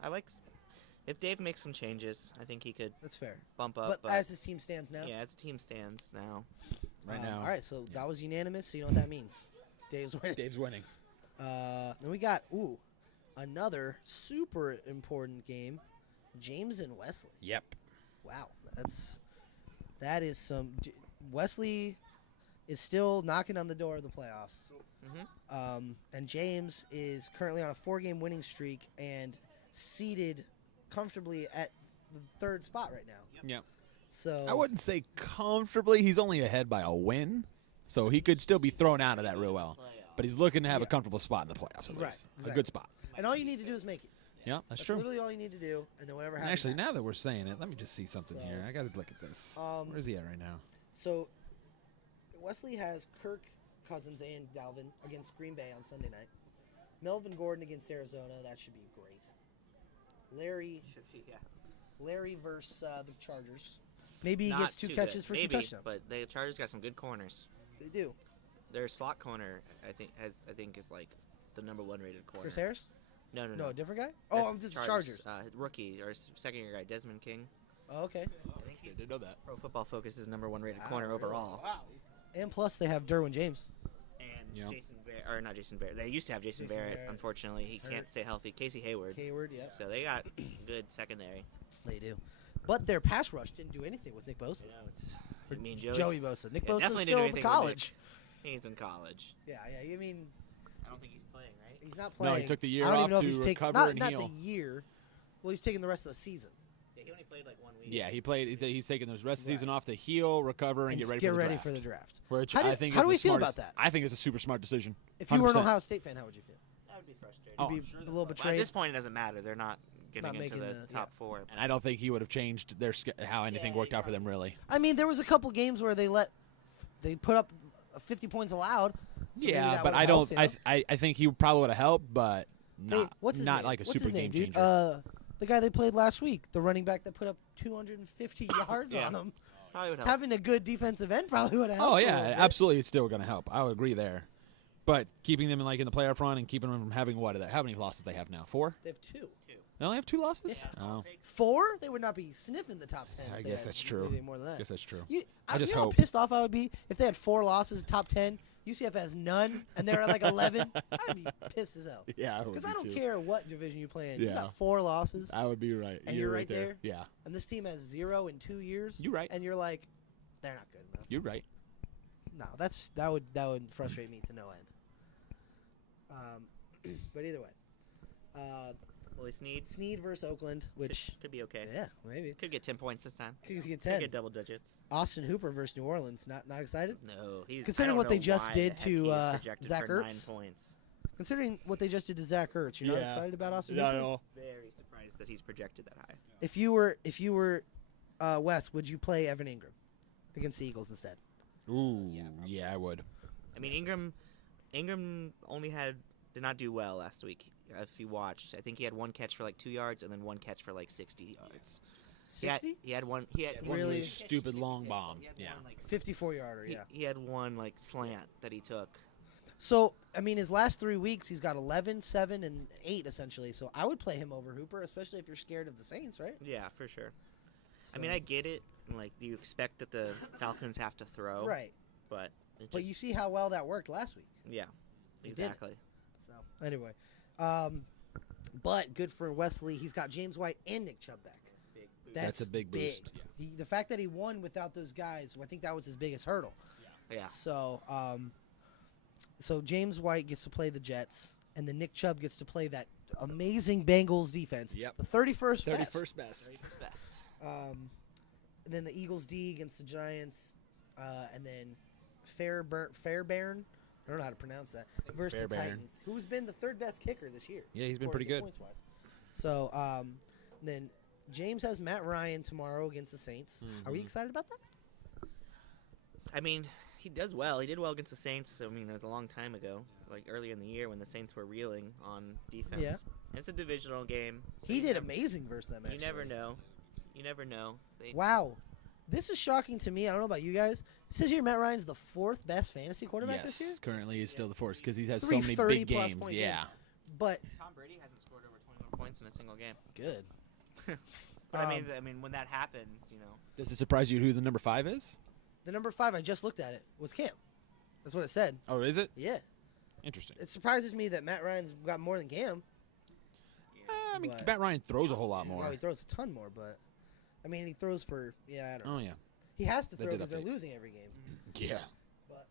If Dave makes some changes, I think he could That's fair. bump up. But as his team stands now. yeah, as the team stands now. Right now. All right, so that was unanimous. So you know what that means. Dave's winning. Dave's winning. Then we got another super important game, James and Wesley. Yep. Wow, that is some. Wesley is still knocking on the door of the playoffs. Mm-hmm. And James is currently on a 4-game winning streak and seated comfortably at the 3rd spot right now. Yep. So I wouldn't say comfortably. He's only ahead by a win, so he could still be thrown out of that real well. But he's looking to have a comfortable spot in the playoffs at Right, least. A exactly. good spot. And all you need to do is make it. Yeah, that's That's true. literally all you need to do, and then whatever And happens. actually, now that happens. we're saying it, let me just see something So, here. I got to look at this. Where's he at right now? So Wesley has Kirk Cousins and Dalvin against Green Bay on Sunday night. Melvin Gordon against Arizona. That should be great. Larry versus the Chargers. Maybe he Not gets 2 too catches good. for Maybe, 2 touchdowns. But the Chargers got some good corners. They do. Their slot corner, I think, is like the number 1 rated corner. Chris Harris? No. No, a different guy? That's Oh, I'm just Chargers. Rookie or second-year guy, Desmond King. Oh, okay. I think he's didn't know that. Pro Football Focus is number 1 rated Wow, corner really? overall. Wow. And plus, they have Derwin James. And Yep. not Jason Barrett. They used to have Jason Barrett. Barrett. Unfortunately, he He's can't hurt. stay healthy. Casey Hayward. Hayward, yep. So they got good secondary. They do. But their pass rush didn't do anything with Nick Bosa. You know, it's. Or I mean, Joey. Joey Bosa. Nick Yeah, Bosa's definitely still didn't in do anything with college. He's in college. Yeah. I mean, I don't think he's playing, right? he's not No, playing. he took the year I don't off even know to if he's taking, recover and not heal. the year. Well, he's taking the rest of the season. Yeah, he only played like 1 week. Yeah, he played. He's taking the rest of the season off to heal, recover, and get ready for the draft. Which How do- I think how is do the we feel about smartest- that? I think it's a super smart decision. If you were an 100%. Ohio State fan, how would you feel? That would be frustrating. Oh, You'd be a little But at betrayed. this point, it doesn't matter. They're not getting Not into making the the- top yeah. 4. And I don't think he would have changed how anything Yeah, worked he out for them really. I mean, there was a couple games where they put up 50 points allowed. So maybe Yeah, that but would've I don't. helped him. I think he probably would have helped, but Hey, not what's his not name? like a What's super his name, game dude? changer. The guy they played last week, the running back that put up 250 yards Yeah. on him. Probably would help. Having a good defensive end probably would have helped. Oh a yeah, little bit. absolutely, it's still going to help. I would agree there. But keeping them in the playoff run and keeping them from having how many losses they have now? 4? They have 2. They only have 2 losses. Yeah. Oh, 4? They would not be sniffing the top 10. I if they guess had that's true. anything more than I that. guess that's true. I just you know hope. how pissed off I would be if they had 4 losses, top 10. UCF has none, and they're at like 11. I'd be pissed as hell. Yeah, I would Because be I don't too. care what division you play in. You Yeah. got 4 losses, I would be right. And you're right there? Yeah, and this team has 0 in 2 years. You're right. And you're like, they're not good enough. you're right. No, that would frustrate me to no end. But either way, Willie Snead Snead versus Oakland, which could be okay. yeah, maybe Could get 10 points this time. could get Could 10. get double digits. Austin Hooper versus New Orleans. Not excited. No, he's Considering I don't what they know just why did the heck to, he is projected Zach for Ertz. 9 points. Considering what they just did to Zach Ertz, you're not Yeah. excited about Austin Not Hooper? at all. Very surprised that he's projected that high. If you were Wes, would you play Evan Ingram against the Eagles instead? Ooh, Yeah, probably. yeah, I would. I mean, Ingram only did not do well last week. If you watched, I think he had one catch for like 2 yards and then one catch for like 60 yards. 60? He had one. He had One Really? really stupid long bomb. He had Yeah. one, like, 54-yarder, yeah. He had one like slant that he took. So, I mean, his last 3 weeks, he's got 11, 7, and 8, essentially. So I would play him over Hooper, especially if you're scared of the Saints, right? Yeah, for sure. I So- mean, I get it. Like, you expect that the Falcons have to throw, Right. But it But just- you see how well that worked last week. yeah, He did. exactly. So, anyway. But good for Wesley. He's got James White and Nick Chubb back. That's a big boost, yeah. The fact that he won without those guys, I think that was his biggest hurdle. Yeah. So, so James White gets to play the Jets, and then Nick Chubb gets to play that amazing Bengals defense. Yep. The 31st best. 31st best. Best. And then the Eagles D against the Giants, and then Fairbairn. I don't know how to pronounce that. Versus the Fairbairn. Titans, who's been the third best kicker this year. Yeah, he's been according pretty to good. points-wise. So, then James has Matt Ryan tomorrow against the Saints. Are we Mhm. excited about that? I mean, he does well. He did well against the Saints. I mean, it was a long time ago, like earlier in the year when the Saints were reeling on defense. Yeah. It's a divisional game. So He you did never- amazing versus them. You Actually. never know. You never know. Wow. This is shocking to me. I don't know about you guys. It says here Matt Ryan's the 4th best fantasy quarterback this year. Yes, currently he's still the fourth because he's had so Three many 30 big plus games. point Yeah. But Tom Brady hasn't scored over 21 points in a single game. good. But I mean, when that happens, Does it surprise you who the number 5 is? The number 5, I just looked at it, was Cam. That's what it said. Oh, is it? Yeah. Interesting. It surprises me that Matt Ryan's got more than Cam. I mean, but- Matt Ryan throws a whole lot more. Well, he throws a ton more, but I mean, he throws for I don't know. Oh yeah. He has to They throw did because they're update. losing every game. Yeah. But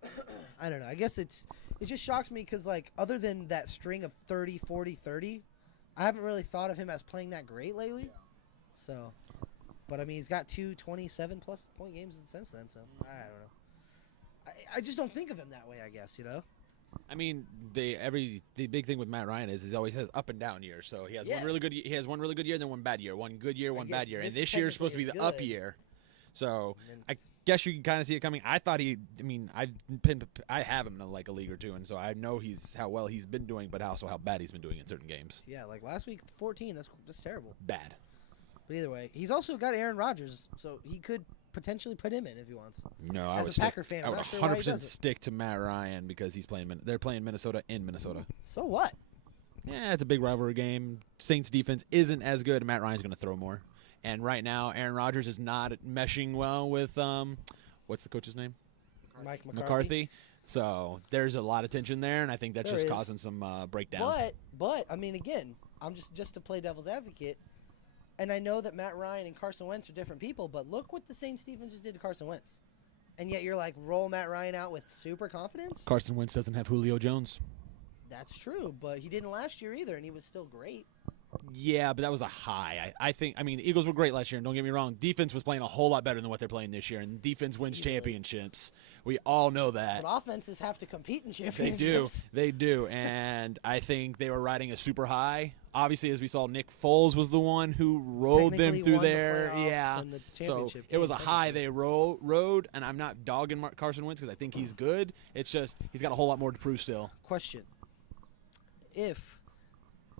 I don't know. I guess it just shocks me because like other than that string of 30, 40, 30, I haven't really thought of him as playing that great lately. So, but I mean, he's got 2 27 plus point games since then. So I don't know. I just don't think of him that way. I guess I mean, the big thing with Matt Ryan is he always has up and down years. So he has Yeah. one really good year, then one bad year, one good year, one guess bad year, and this this year is supposed to be technically the is up good. year. So And I guess you can kind of see it coming. I thought I have him in like a league or two, and so I know how well he's been doing, but also how bad he's been doing in certain games. yeah, like last week 14. That's terrible. Bad. But either way, he's also got Aaron Rodgers, so he could potentially put him in if he wants. No, I As would a Packer fan, I I'm would not sure why he 100% does it. stick to Matt Ryan because he's playing. They're playing Minnesota in Minnesota. So what? Yeah, it's a big rivalry game. Saints defense isn't as good. Matt Ryan's going to throw more. And right now, Aaron Rodgers is not meshing well with what's the coach's name? Mike McCarthy. So there's a lot of tension there, and I think that's There just is. causing some breakdown. But I mean, again, I'm just to play devil's advocate, and I know that Matt Ryan and Carson Wentz are different people, but look what the Saints defense just did to Carson Wentz, and yet you're like roll Matt Ryan out with super confidence. Carson Wentz doesn't have Julio Jones. That's true, but he didn't last year either, and he was still great. Yeah, but that was a high. I think. I mean, the Eagles were great last year, and don't get me wrong, defense was playing a whole lot better than what they're playing this year, and defense wins Easily. championships. We all know that. But offenses have to compete in They championships. do. They do. And I think they were riding a super high. Obviously, as we saw, Nick Foles was the one who rode them Technically through won the there. playoffs Yeah. and the So championship it was a game, high technically. they rode, and I'm not dogging Carson Wentz because I think he's good. It's just he's got a whole lot more to prove still. Question: if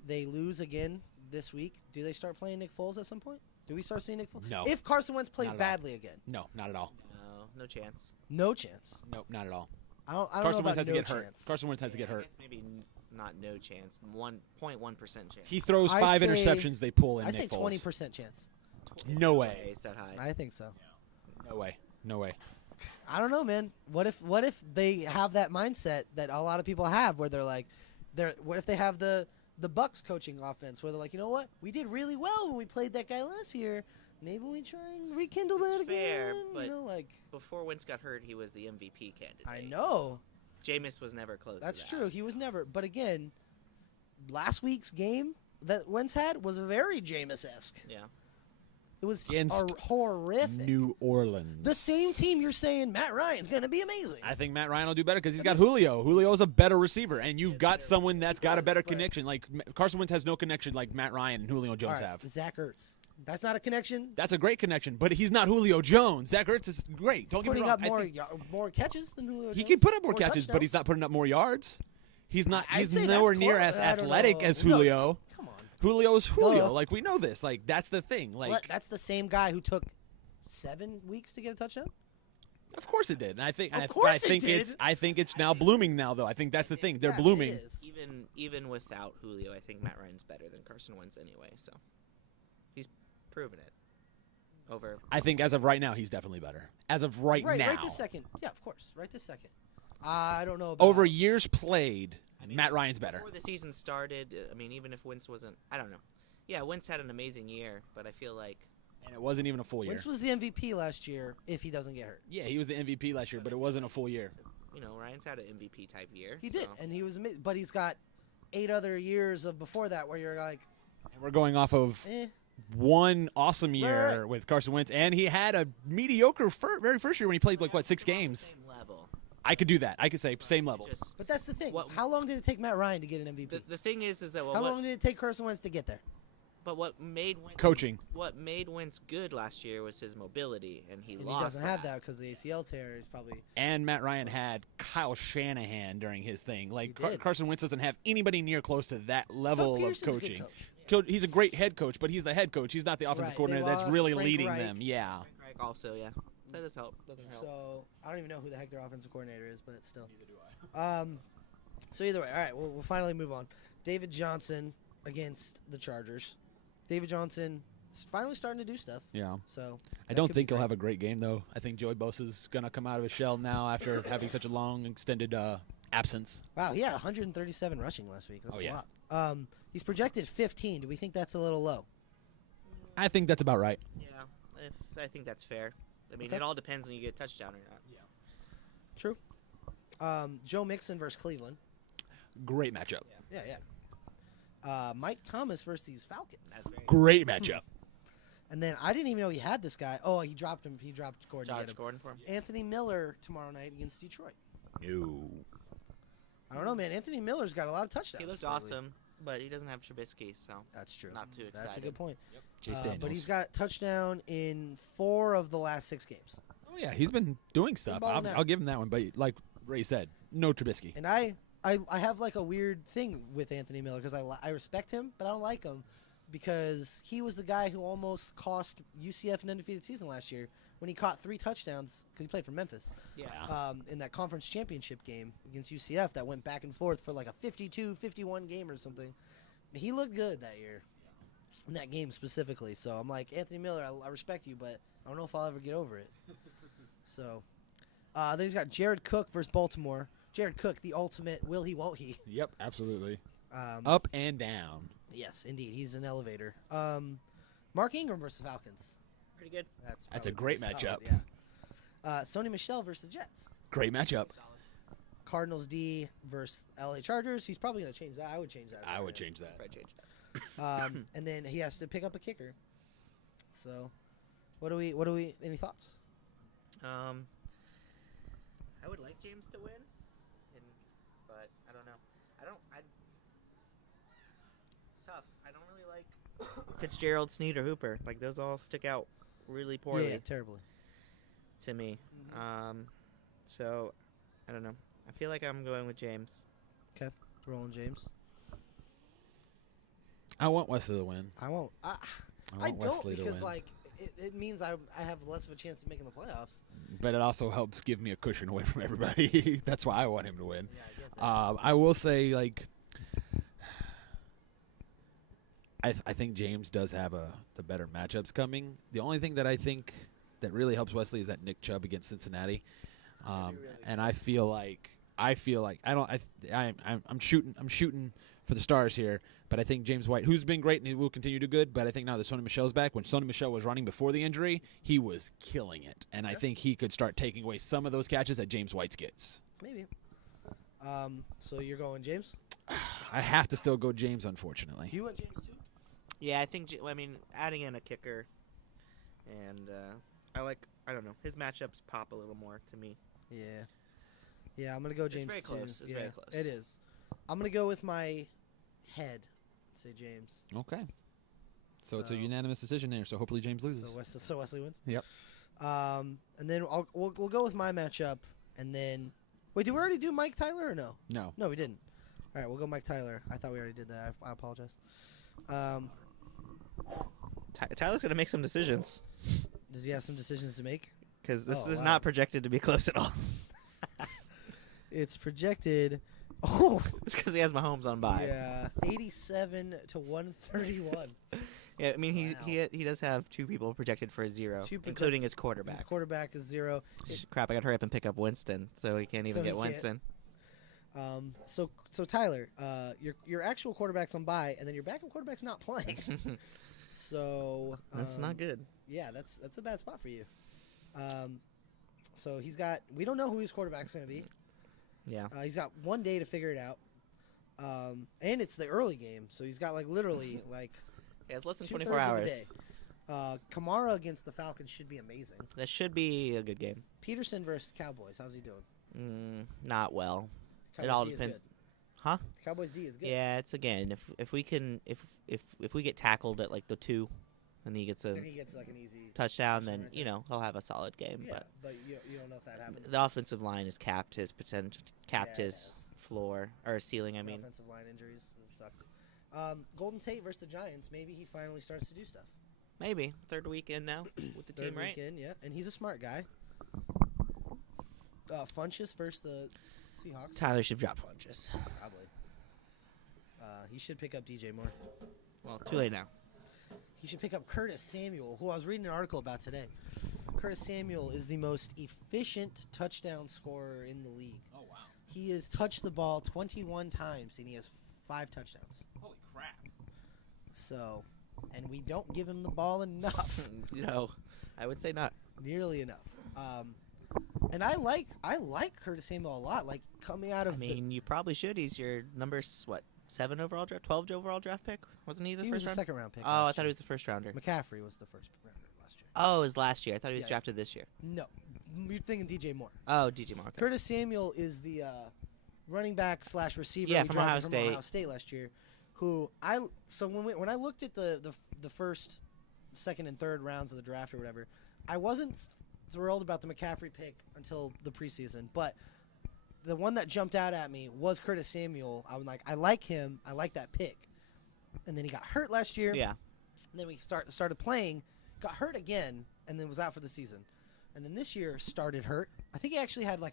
they lose again this week, do they start playing Nick Foles at some point? Do we start seeing Nick Foles? No. If Carson Wentz plays Not at all. badly again, No, not at all. No chance. no chance. Nope, not at all. I don't Carson know Wentz about has to no get hurt. chance. Carson Wentz has to get I hurt. guess maybe not no chance. 1.1% chance. He throws I 5 say- interceptions. They pull in I say Nick Foles. 20% chance. No way. It's that high. I think so. No way. No way. I don't know, man. What if they have that mindset that a lot of people have, where they're like, what if they have the Bucks coaching offense, where they're like, you know what, we did really well when we played that guy last year. Maybe we try and rekindle That's that fair, again. but- You know, like Before Wentz got hurt, he was the MVP candidate. I know Jameis was never close that's to that. true. He was never. But again, last week's game that Wentz had was very Jameis-esque. Yeah. It was Against horrific. New Orleans. The same team you're saying Matt Ryan's going to be amazing. I think Matt Ryan will do better because he's got Julio. Julio's a better receiver, and you've got someone that's got a better connection. Like Carson Wentz has no connection like Matt Ryan and Julio Jones All right, have. Zach Ertz. That's not a connection. That's a great connection, but he's not Julio Jones. Zach Ertz is great. Don't get me Putting wrong. up I think more catches than Julio Jones. he can put up more catches, but he's touchdowns. not putting up more yards. He's not. I'd He's say nowhere that's near close. as I don't athletic know. as No, Julio. Come on. Julio's Julio. Duh. Like we know this. Like that's the thing. Like What? That's the same guy who took 7 weeks to get a touchdown? of course it did. And I think. Of I course it think did. it's. I think it's now blooming now though. I think that's the thing. They're Yeah, it blooming. is. Even without Julio, I think Matt Ryan's better than Carson Wentz anyway. So he's proven it. Over. I think as of right now, he's definitely better. As of right now. Right this second. Yeah, of course. Right this second. I don't know about Over years played, Matt Ryan's better. Before the season started, I mean, even if Wentz wasn't, I don't know. Yeah, Wentz had an amazing year, but I feel like And it wasn't even a full year. Wentz was the MVP last year if he doesn't get hurt. Yeah, he was the MVP last year, but it wasn't a full year. Ryan's had an MVP type year. He did, so. and he was amazing. But he's got 8 other years of before that where you're like, And we're going off of one awesome year Right. with Carson Wentz, and he had a mediocre very first year when he played like 6 games. Same level. I could do that. I could say same level. Just but that's the thing. What- How long did it take Matt Ryan to get an MVP? the thing is that How long did it take Carson Wentz to get there? but what made Wentz, Coaching. What made Wentz good last year was his mobility, and he And lost. he doesn't have that because the ACL tear is probably. And Matt Ryan had Kyle Shanahan during his thing. Like He did. Carson Wentz doesn't have anybody near close to that level of Peterson's a good coaching. coach. He's a great head coach, but he's the head coach. He's not the offensive Right, coordinator they that's lost really Frank leading Reich. them. Yeah. Frank Reich also, yeah, that does help. Doesn't help. So I don't even know who the heck their offensive coordinator is, but still. Neither do I. So either way, all right, we'll finally move on. David Johnson against the Chargers. David Johnson is finally starting to do stuff. Yeah. So I that don't could think be he'll great. have a great game, though. I think Joey Bosa's going to come out of his shell now after having such a long, extended absence. Wow, he had 137 rushing last week. That's Oh, a yeah. lot. He's projected 15. Do we think that's a little low? I think that's about right. Yeah, I think that's fair. I mean, Okay. it all depends on you get a touchdown or not. Yeah. True. Joe Mixon versus Cleveland. Great matchup. Yeah. Mike Thomas versus these Falcons. That's very Great matchup. And then I didn't even know he had this guy. Oh, he dropped him. He dropped Gordon. to get Josh him. Gordon for him. Anthony Miller tomorrow night against Detroit. No. I don't know, man. Anthony Miller's got a lot of touchdowns. He looks lately. awesome, but he doesn't have Trubisky, so That's true. Not too That's a excited. good point. Chase Daniels. But he's got touchdown in 4 of the last 6 games. Oh, yeah. He's been doing stuff. balling out. I'll give him that one. But like Ray said, no Trubisky. And I have like a weird thing with Anthony Miller because I respect him, but I don't like him because he was the guy who almost cost UCF an undefeated season last year when he caught 3 touchdowns because he played for Memphis. yeah. In that conference championship game against UCF that went back and forth for like a 52-51 game or something. And he looked good that year in that game specifically. So I'm like, Anthony Miller, I respect you, but I don't know if I'll ever get over it. So then he's got Jared Cook versus Baltimore. Jared Cook, the ultimate will he, won't he? Yep, absolutely. Um, Up and down. Yes, indeed. He's an elevator. Mark Ingram versus Falcons. Pretty good. That's probably a great pretty matchup. solid, yeah. Sony Michel versus the Jets. Great matchup. Cardinals D versus LA Chargers. He's probably going to change that. I would change that. if I were would him. change that. Probably change that. And then he has to pick up a kicker. So, what do we? Any thoughts? I would like James to win, but I don't know. It's tough. I don't really like Fitzgerald, Snead, or Hooper. Like those all stick out really poorly Yeah, terribly. to me. So I don't know. I feel like I'm going with James. Okay, Roland James. I want Wesley to win. I won't. I want don't Wesley to because win. like it means I have less of a chance of making the playoffs. But it also helps give me a cushion away from everybody. That's why I want him to win. Yeah, I get that. I will say, like, I think James does have the better matchups coming. The only thing that I think that really helps Wesley is that Nick Chubb against Cincinnati, and I feel like I'm shooting for the stars here. But I think James White, who's been great and he will continue to do good, but I think now that Sony Michel's back, when Sony Michel was running before the injury, he was killing it, and I think he could start taking away some of those catches that James White gets. Maybe. So you're going James? I have to still go James, unfortunately. You went James too? Yeah, I think. I mean, adding in a kicker, and I don't know. His matchups pop a little more to me. Yeah. Yeah, I'm gonna go James very too. close. It's yeah, very close. It is. I'm gonna go with my head. Say James. Okay. So it's a So- unanimous decision there. So hopefully James loses. So Wesley wins. Yep. And then we'll go with my matchup, and then wait, did we already do Mike Tyler or no? No. No, we didn't. All right, we'll go Mike Tyler. I thought we already did that. I apologize. Tyler's gonna make some decisions Does he have some decisions to make? because this Oh, is wow. not projected to be close at all. It's projected. Oh, It's because he has Mahomes on bye. yeah, 87 to 131. Yeah, I mean Wow. he does have two people projected for a 0, Two including his quarterback. His quarterback is 0. Crap! I got to hurry up and pick up Winston, so he can't even So he get can't. Winston. So Tyler, your actual quarterback's on bye, and then your backup quarterback's not playing. So That's not good. Yeah, that's a bad spot for you. So we don't know who his quarterback's going to be. Yeah. He's got 1 day to figure it out. And it's the early game, so he's got literally Yeah, it's less than 2/3 24 of the hours. day. Kamara against the Falcons should be amazing. That should be a good game. Peterson versus Cowboys. How's he doing? Not well. Cowboys all D is depends. good. Huh? Cowboys D is good. Yeah, it's again if we can if we get tackled at the 2, and he gets a And he gets an easy touchdown, then right there. he'll have a solid game. Yeah, But but you don't know if that happens. the offensive line has capped his potential, capped Yeah, it his has. floor or ceiling. I The mean, offensive line injuries has sucked. Golden Tate versus the Giants. Maybe he finally starts to do stuff. maybe third weekend now with the Third team, right? weekend, yeah, and he's a smart guy. Funchess versus the Seahawks. Tyler should drop Funches. Probably. He should pick up DJ Moore. Well, too late now. He should pick up Curtis Samuel, who I was reading an article about today. Curtis Samuel is the most efficient touchdown scorer in the league. Oh wow! He has touched the ball 21 times, and he has 5 touchdowns. Holy crap! So, and we don't give him the ball enough. No, I would say not. Nearly enough. And I like Curtis Samuel a lot. Like coming out of I mean, you probably should. He's your number 7 overall draft, 12 overall draft pick. Wasn't he the he first was a round? second round pick. Oh, I last thought year. he was the first rounder. McCaffrey was the first rounder last year. Oh, it was last year. I thought he was Yeah. drafted this year. No, you're thinking DJ Moore. Oh, DJ Moore. Okay. Curtis Samuel is the running back / receiver. Yeah, we from drafted Ohio Ohio State last year. Who when I looked at the first, second, and third rounds of the draft or whatever, I wasn't thrilled about the McCaffrey pick until the preseason, but the one that jumped out at me was Curtis Samuel. I was like, I like him. I like that pick. And then he got hurt last year. Yeah. And then we started playing, got hurt again, and then was out for the season. And then this year started hurt. I think he actually had I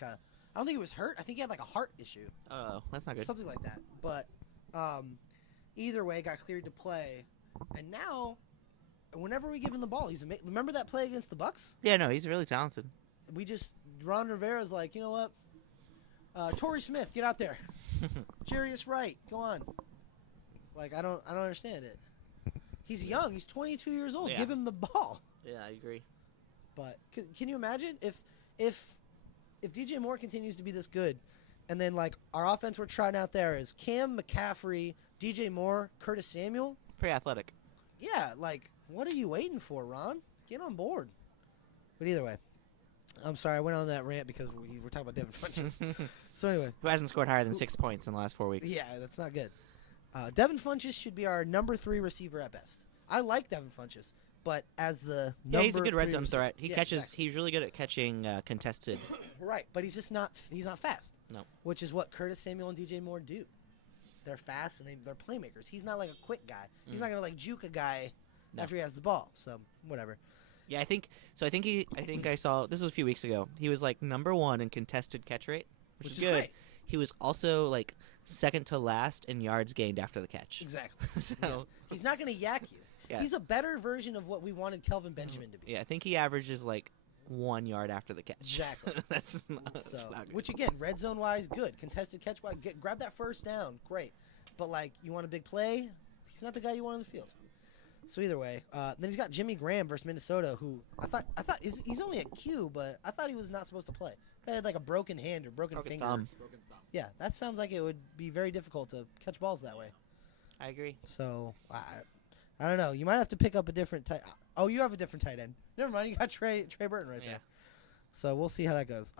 don't think he was hurt. I think he had a heart issue. Oh, that's not good. Something like that. But either way, got cleared to play. And now, whenever we give him the ball, he's amazing. Remember that play against the Bucks? Yeah, no, he's really talented. Ron Rivera's like, you know what? Torrey Smith, get out there. Jarius Wright, go on. I don't understand it. He's young. He's 22 years old. Yeah. Give him the ball. Yeah, I agree. But can you imagine if DJ Moore continues to be this good, and then our offense we're trying out there is Cam, McCaffrey, DJ Moore, Curtis Samuel? Pretty athletic. Yeah, what are you waiting for, Ron? Get on board. But either way, I'm sorry I went on that rant because we're talking about Devin Funchess. So anyway, Who hasn't scored higher than 6 points in the last 4 weeks? yeah, that's not good. Devin Funchess should be our number 3 receiver at best. I like Devin Funchess, but as the Yeah, he's a good red 3 zone receiver- threat. He Yeah, catches. exactly. He's really good at catching contested. Right, but he's just not. He's not fast. No. Which is what Curtis Samuel and DJ Moore do. They're fast and they're playmakers. He's not like a quick guy. He's not gonna juke a guy No. after he has the ball. So whatever. Yeah, I think I saw this was a few weeks ago. He was number 1 in contested catch rate, which is good. great. He was also second to last in yards gained after the catch. Exactly. So He's not gonna yak you. Yeah. He's a better version of what we wanted Kelvin Benjamin to be. yeah, I think he averages 1 yard after the catch. Exactly. that's not, So, that's not good. which again, red zone wise, good. Contested catch wise, grab that first down, great. But you want a big play? He's not the guy you want on the field. So either way, then he's got Jimmy Graham versus Minnesota, who I thought he's only a Q, but I thought he was not supposed to play. He had like a broken hand or broken finger. thumb. Broken thumb. Yeah, that sounds like it would be very difficult to catch balls that way. I agree. So I don't know. You might have to pick up a different tight. Oh, you have a different tight end. Never mind. You got Trey Burton right Yeah. there. So we'll see how that goes.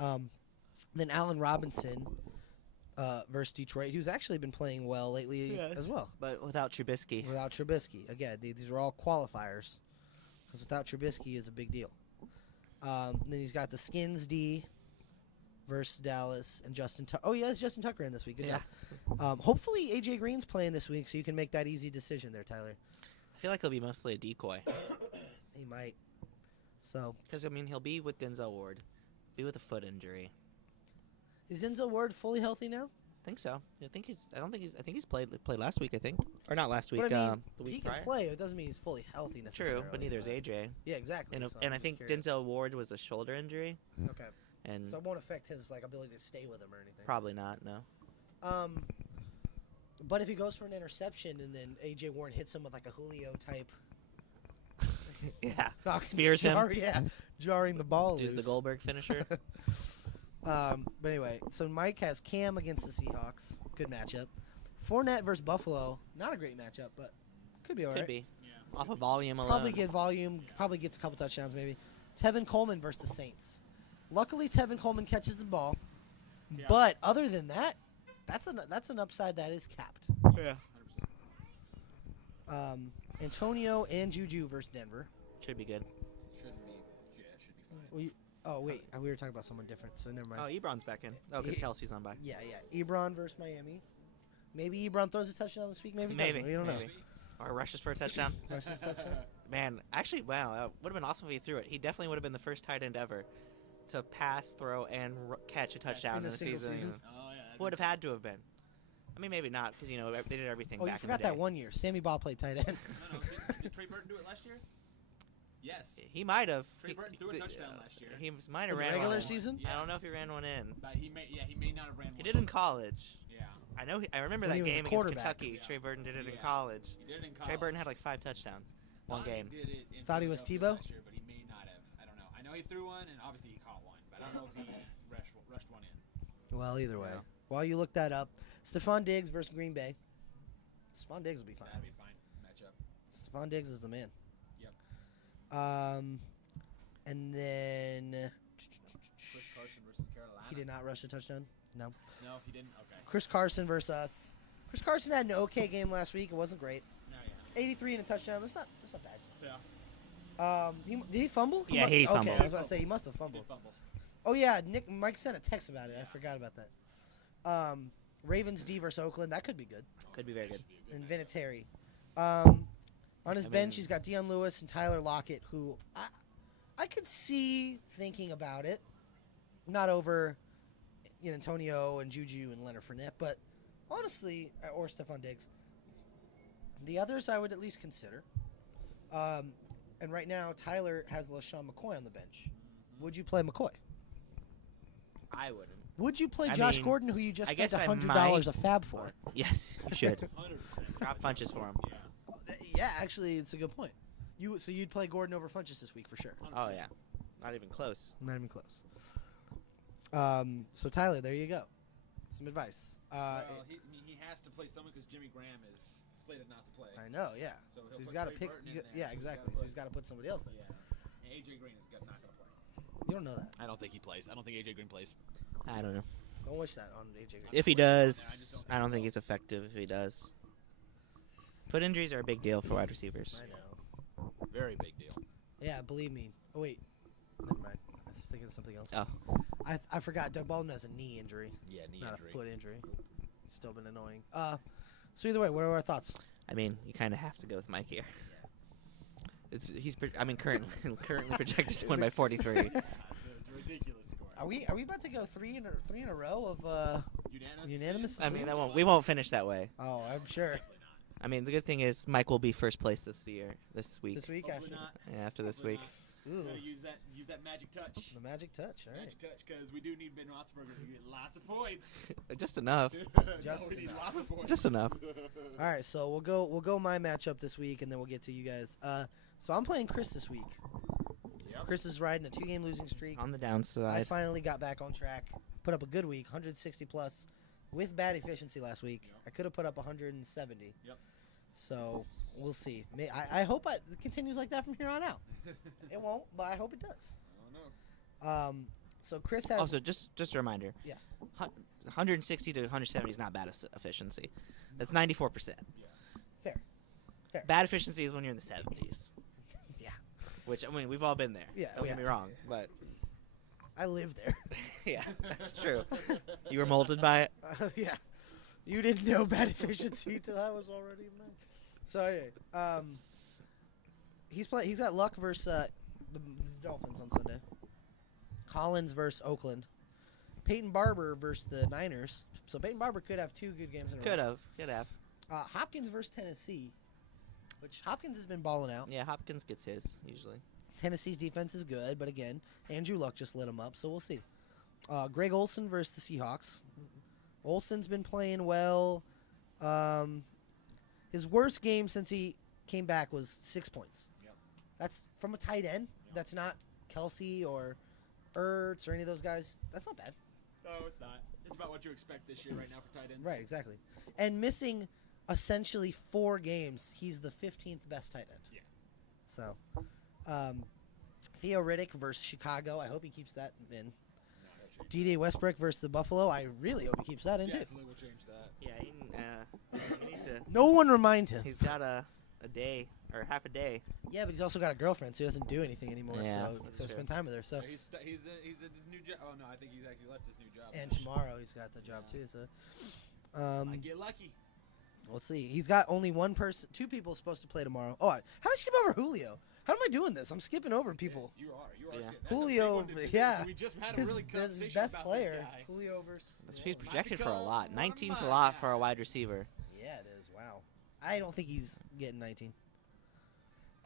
Then Allen Robinson versus Detroit, who's actually been playing well lately as well. But without Trubisky. Without Trubisky, again, these are all qualifiers because without Trubisky is a big deal. Then he's got the Skins D versus Dallas and Justin. Oh, he has Justin Tucker in this week. Good job. Hopefully AJ Green's playing this week, so you can make that easy decision there, Tyler. I feel like he'll be mostly a decoy. He might. So Because, I mean, he'll be with Denzel Ward. Be with a foot injury. is Denzel Ward fully healthy now? I think so. I think he's played last week, I think. Or not last week, But I mean, the week he prior. can play. It doesn't mean he's fully healthy necessarily. True, but neither is AJ. Yeah, exactly. And, so and I'm I just think curious. Denzel Ward was a shoulder injury. Okay. And So it won't affect his ability to stay with him or anything. probably not, no. But if he goes for an interception and then AJ Warren hits him with like a Julio type, Yeah. knocks Spears him. jarring the ball Use the loose. Goldberg finisher. But anyway, so Mike has Cam against the Seahawks. Good matchup. Fournette versus Buffalo. Not a great matchup, but could be all right. Could be. Yeah. Off of volume alone. Probably get volume. Probably gets a couple touchdowns maybe. Tevin Coleman versus the Saints. Luckily, Tevin Coleman catches the ball. Yeah. But other than that, that's an upside that is capped. Yeah. 100%. Antonio and Juju versus Denver. Should be good. Shouldn't be. Yeah, should be fine. Oh wait, we were talking about someone different, so never mind. Oh, Ebron's back in. Oh, because Kelsey's on by. Yeah. Ebron versus Miami. Maybe Ebron throws a touchdown this week. Maybe Maybe. doesn't. We don't know. Maybe. Or rushes for a touchdown. Versus touchdown. Man, actually, wow, that would have been awesome if he threw it. He definitely would have been the first tight end ever to pass, throw, and catch a touchdown in in a a single season. season? Oh yeah. Would have had to have been. I mean, maybe not, because they did everything Oh, you back in forgot the day. that one year. Sammy Ball played tight end. No. Did Trey Burton do it last year? Yes. He might have. Trey Burton threw a touchdown last year. He might In have the ran regular one. season? I don't know if he ran one in. But he may not have ran one. He did in college. Yeah. I know. I remember When he that was a game against quarterback. Kentucky. Yeah. Trey Burton did it in Yeah. college. He did it in college. Trey Burton had like 5 touchdowns one Thought game. He did it in Thought he was Philadelphia Tebow? last year, but he may not have. I don't know. I know he threw one, and obviously he caught one, but I don't know if he rushed one in. Well, either way. Yeah. While you look that up, Stephon Diggs versus Green Bay. Stephon Diggs will be fine. That'd be fine matchup. Stephon Diggs is the man. Yep. And then Chris Carson versus Carolina. he did not rush a touchdown. No. No, he didn't. Okay. Chris Carson versus us. Chris Carson had an okay game last week. It wasn't great. No, yeah. 83 and a touchdown. That's not bad. Yeah. Did he fumble? Yeah, he Okay, fumbled. I was about to say he must have Did fumbled. fumble. Oh yeah, Mike sent a text about it. I Yeah. forgot about that. Ravens D versus Oakland. That could be good. Could be very good. Should be a And matchup. Vinatieri. On his I bench, mean- he's got Deion Lewis and Tyler Lockett, who I could see thinking about it. Not over Antonio and Juju and Leonard Fournette, but honestly, or Stephon Diggs. The others I would at least consider. And right now, Tyler has LaShawn McCoy on the bench. Would you play McCoy? I wouldn't. Would you play I Josh mean, Gordon, who you just I spent guess I $100 a might. fab for? Yes, you should. 100%. Drop punches for him. Yeah. Yeah, actually, it's a good point. So you'd play Gordon over Funches this week for sure. 100%. Oh yeah, not even close. Not even close. So Tyler, there you go. Some advice. Well, he has to play someone because Jimmy Graham is slated not to play. I know, yeah. So So he'll he's put got to Trey pick. Burton in there, Yeah, so he's exactly. gotta So he's put- got to put somebody else in. Yeah. And AJ Green is not going to play. You don't know that. I don't think he plays. I don't think AJ Green plays. I don't know. Don't wish that on AJ. Green. If he I does, just don't I don't think think he's effective. If he does, foot injuries are a big deal for wide receivers. I know. Very big deal. Yeah, believe me. Oh wait, never mind. I was thinking of something else. Oh, I forgot. Doug Baldwin has a knee injury, Yeah, knee not injury. a foot injury. It's still been annoying. So either way, what are our thoughts? I mean, you kind of have to go with Mike here. Currently projected to win by 43. It's a ridiculous score. Are we about to go three in a row of unanimous? I mean, we won't finish that way. Oh, I'm sure. I mean, the good thing is Mike will be first place this week. This week, Hopefully actually. not. Yeah, after this Hopefully week. Ooh, Gotta use that magic touch. the magic touch. All right. Magic touch, because we do need Ben Roethlisberger to get lots of points. Just enough. Just we need enough. lots of points. Just enough. All right, so we'll go my matchup this week, and then we'll get to you guys. So I'm playing Chris this week. Yep. Chris is riding a 2-game losing streak. On the I downside. finally got back on track. Put up a good week, 160 plus, with bad efficiency last week. Yep. I could have put up 170. Yep. So we'll see. I hope it continues like that from here on out. It won't, but I hope it does. I don't know. So Chris has. Also, just a reminder. Yeah. 160 to 170 is not bad efficiency. That's 94%. Fair. Bad efficiency is when you're in the 70s. Yeah. Which, I mean, we've all been there. Yeah, Don't get me wrong. But, I live there. yeah, that's true. You were molded by it? Yeah. You didn't know bad efficiency till I was already mad. So anyway, he's got Luck versus the Dolphins on Sunday. Collins versus Oakland. Peyton Barber versus the Niners. So Peyton Barber could have 2 good games in a row. Could have. Hopkins versus Tennessee, which Hopkins has been balling out. Yeah, Hopkins gets his, usually. Tennessee's defense is good, but again, Andrew Luck just lit him up, so we'll see. Greg Olson versus the Seahawks. Olson's been playing well. His worst game since he came back was 6 points. Yep. That's from a tight end. Yep. That's not Kelsey or Ertz or any of those guys. That's not bad. No, it's not. It's about what you expect this year right now for tight ends. Right, exactly. And missing essentially 4 games, he's the 15th best tight end. Yeah. So, Theo Riddick versus Chicago. I hope he keeps that in. No, he'll change D.D. Westbrook versus the Buffalo. I really hope he keeps that in, that. too. Definitely will change that. Yeah, he needs to. No one remind him. He's got a day, or half a day. Yeah, but he's also got a girlfriend, so he doesn't do anything anymore. Yeah, so that's so true. spend time with her. So He's at his new job. Oh no, I think he's actually left his new job. and tomorrow he's got the job too. So I get lucky. let's see. He's got only 2 people supposed to play tomorrow. Oh, how did I skip over Julio? How am I doing this? I'm skipping over people. You are. Yeah. That's a big Julio, one to do. yeah. We just had a His, really his conversation best about player, this guy. Julio versus. He's About to projected for a come lot. one of 19's a my lot for a guys. wide receiver. Yeah, it is. Wow. I don't think he's getting 19.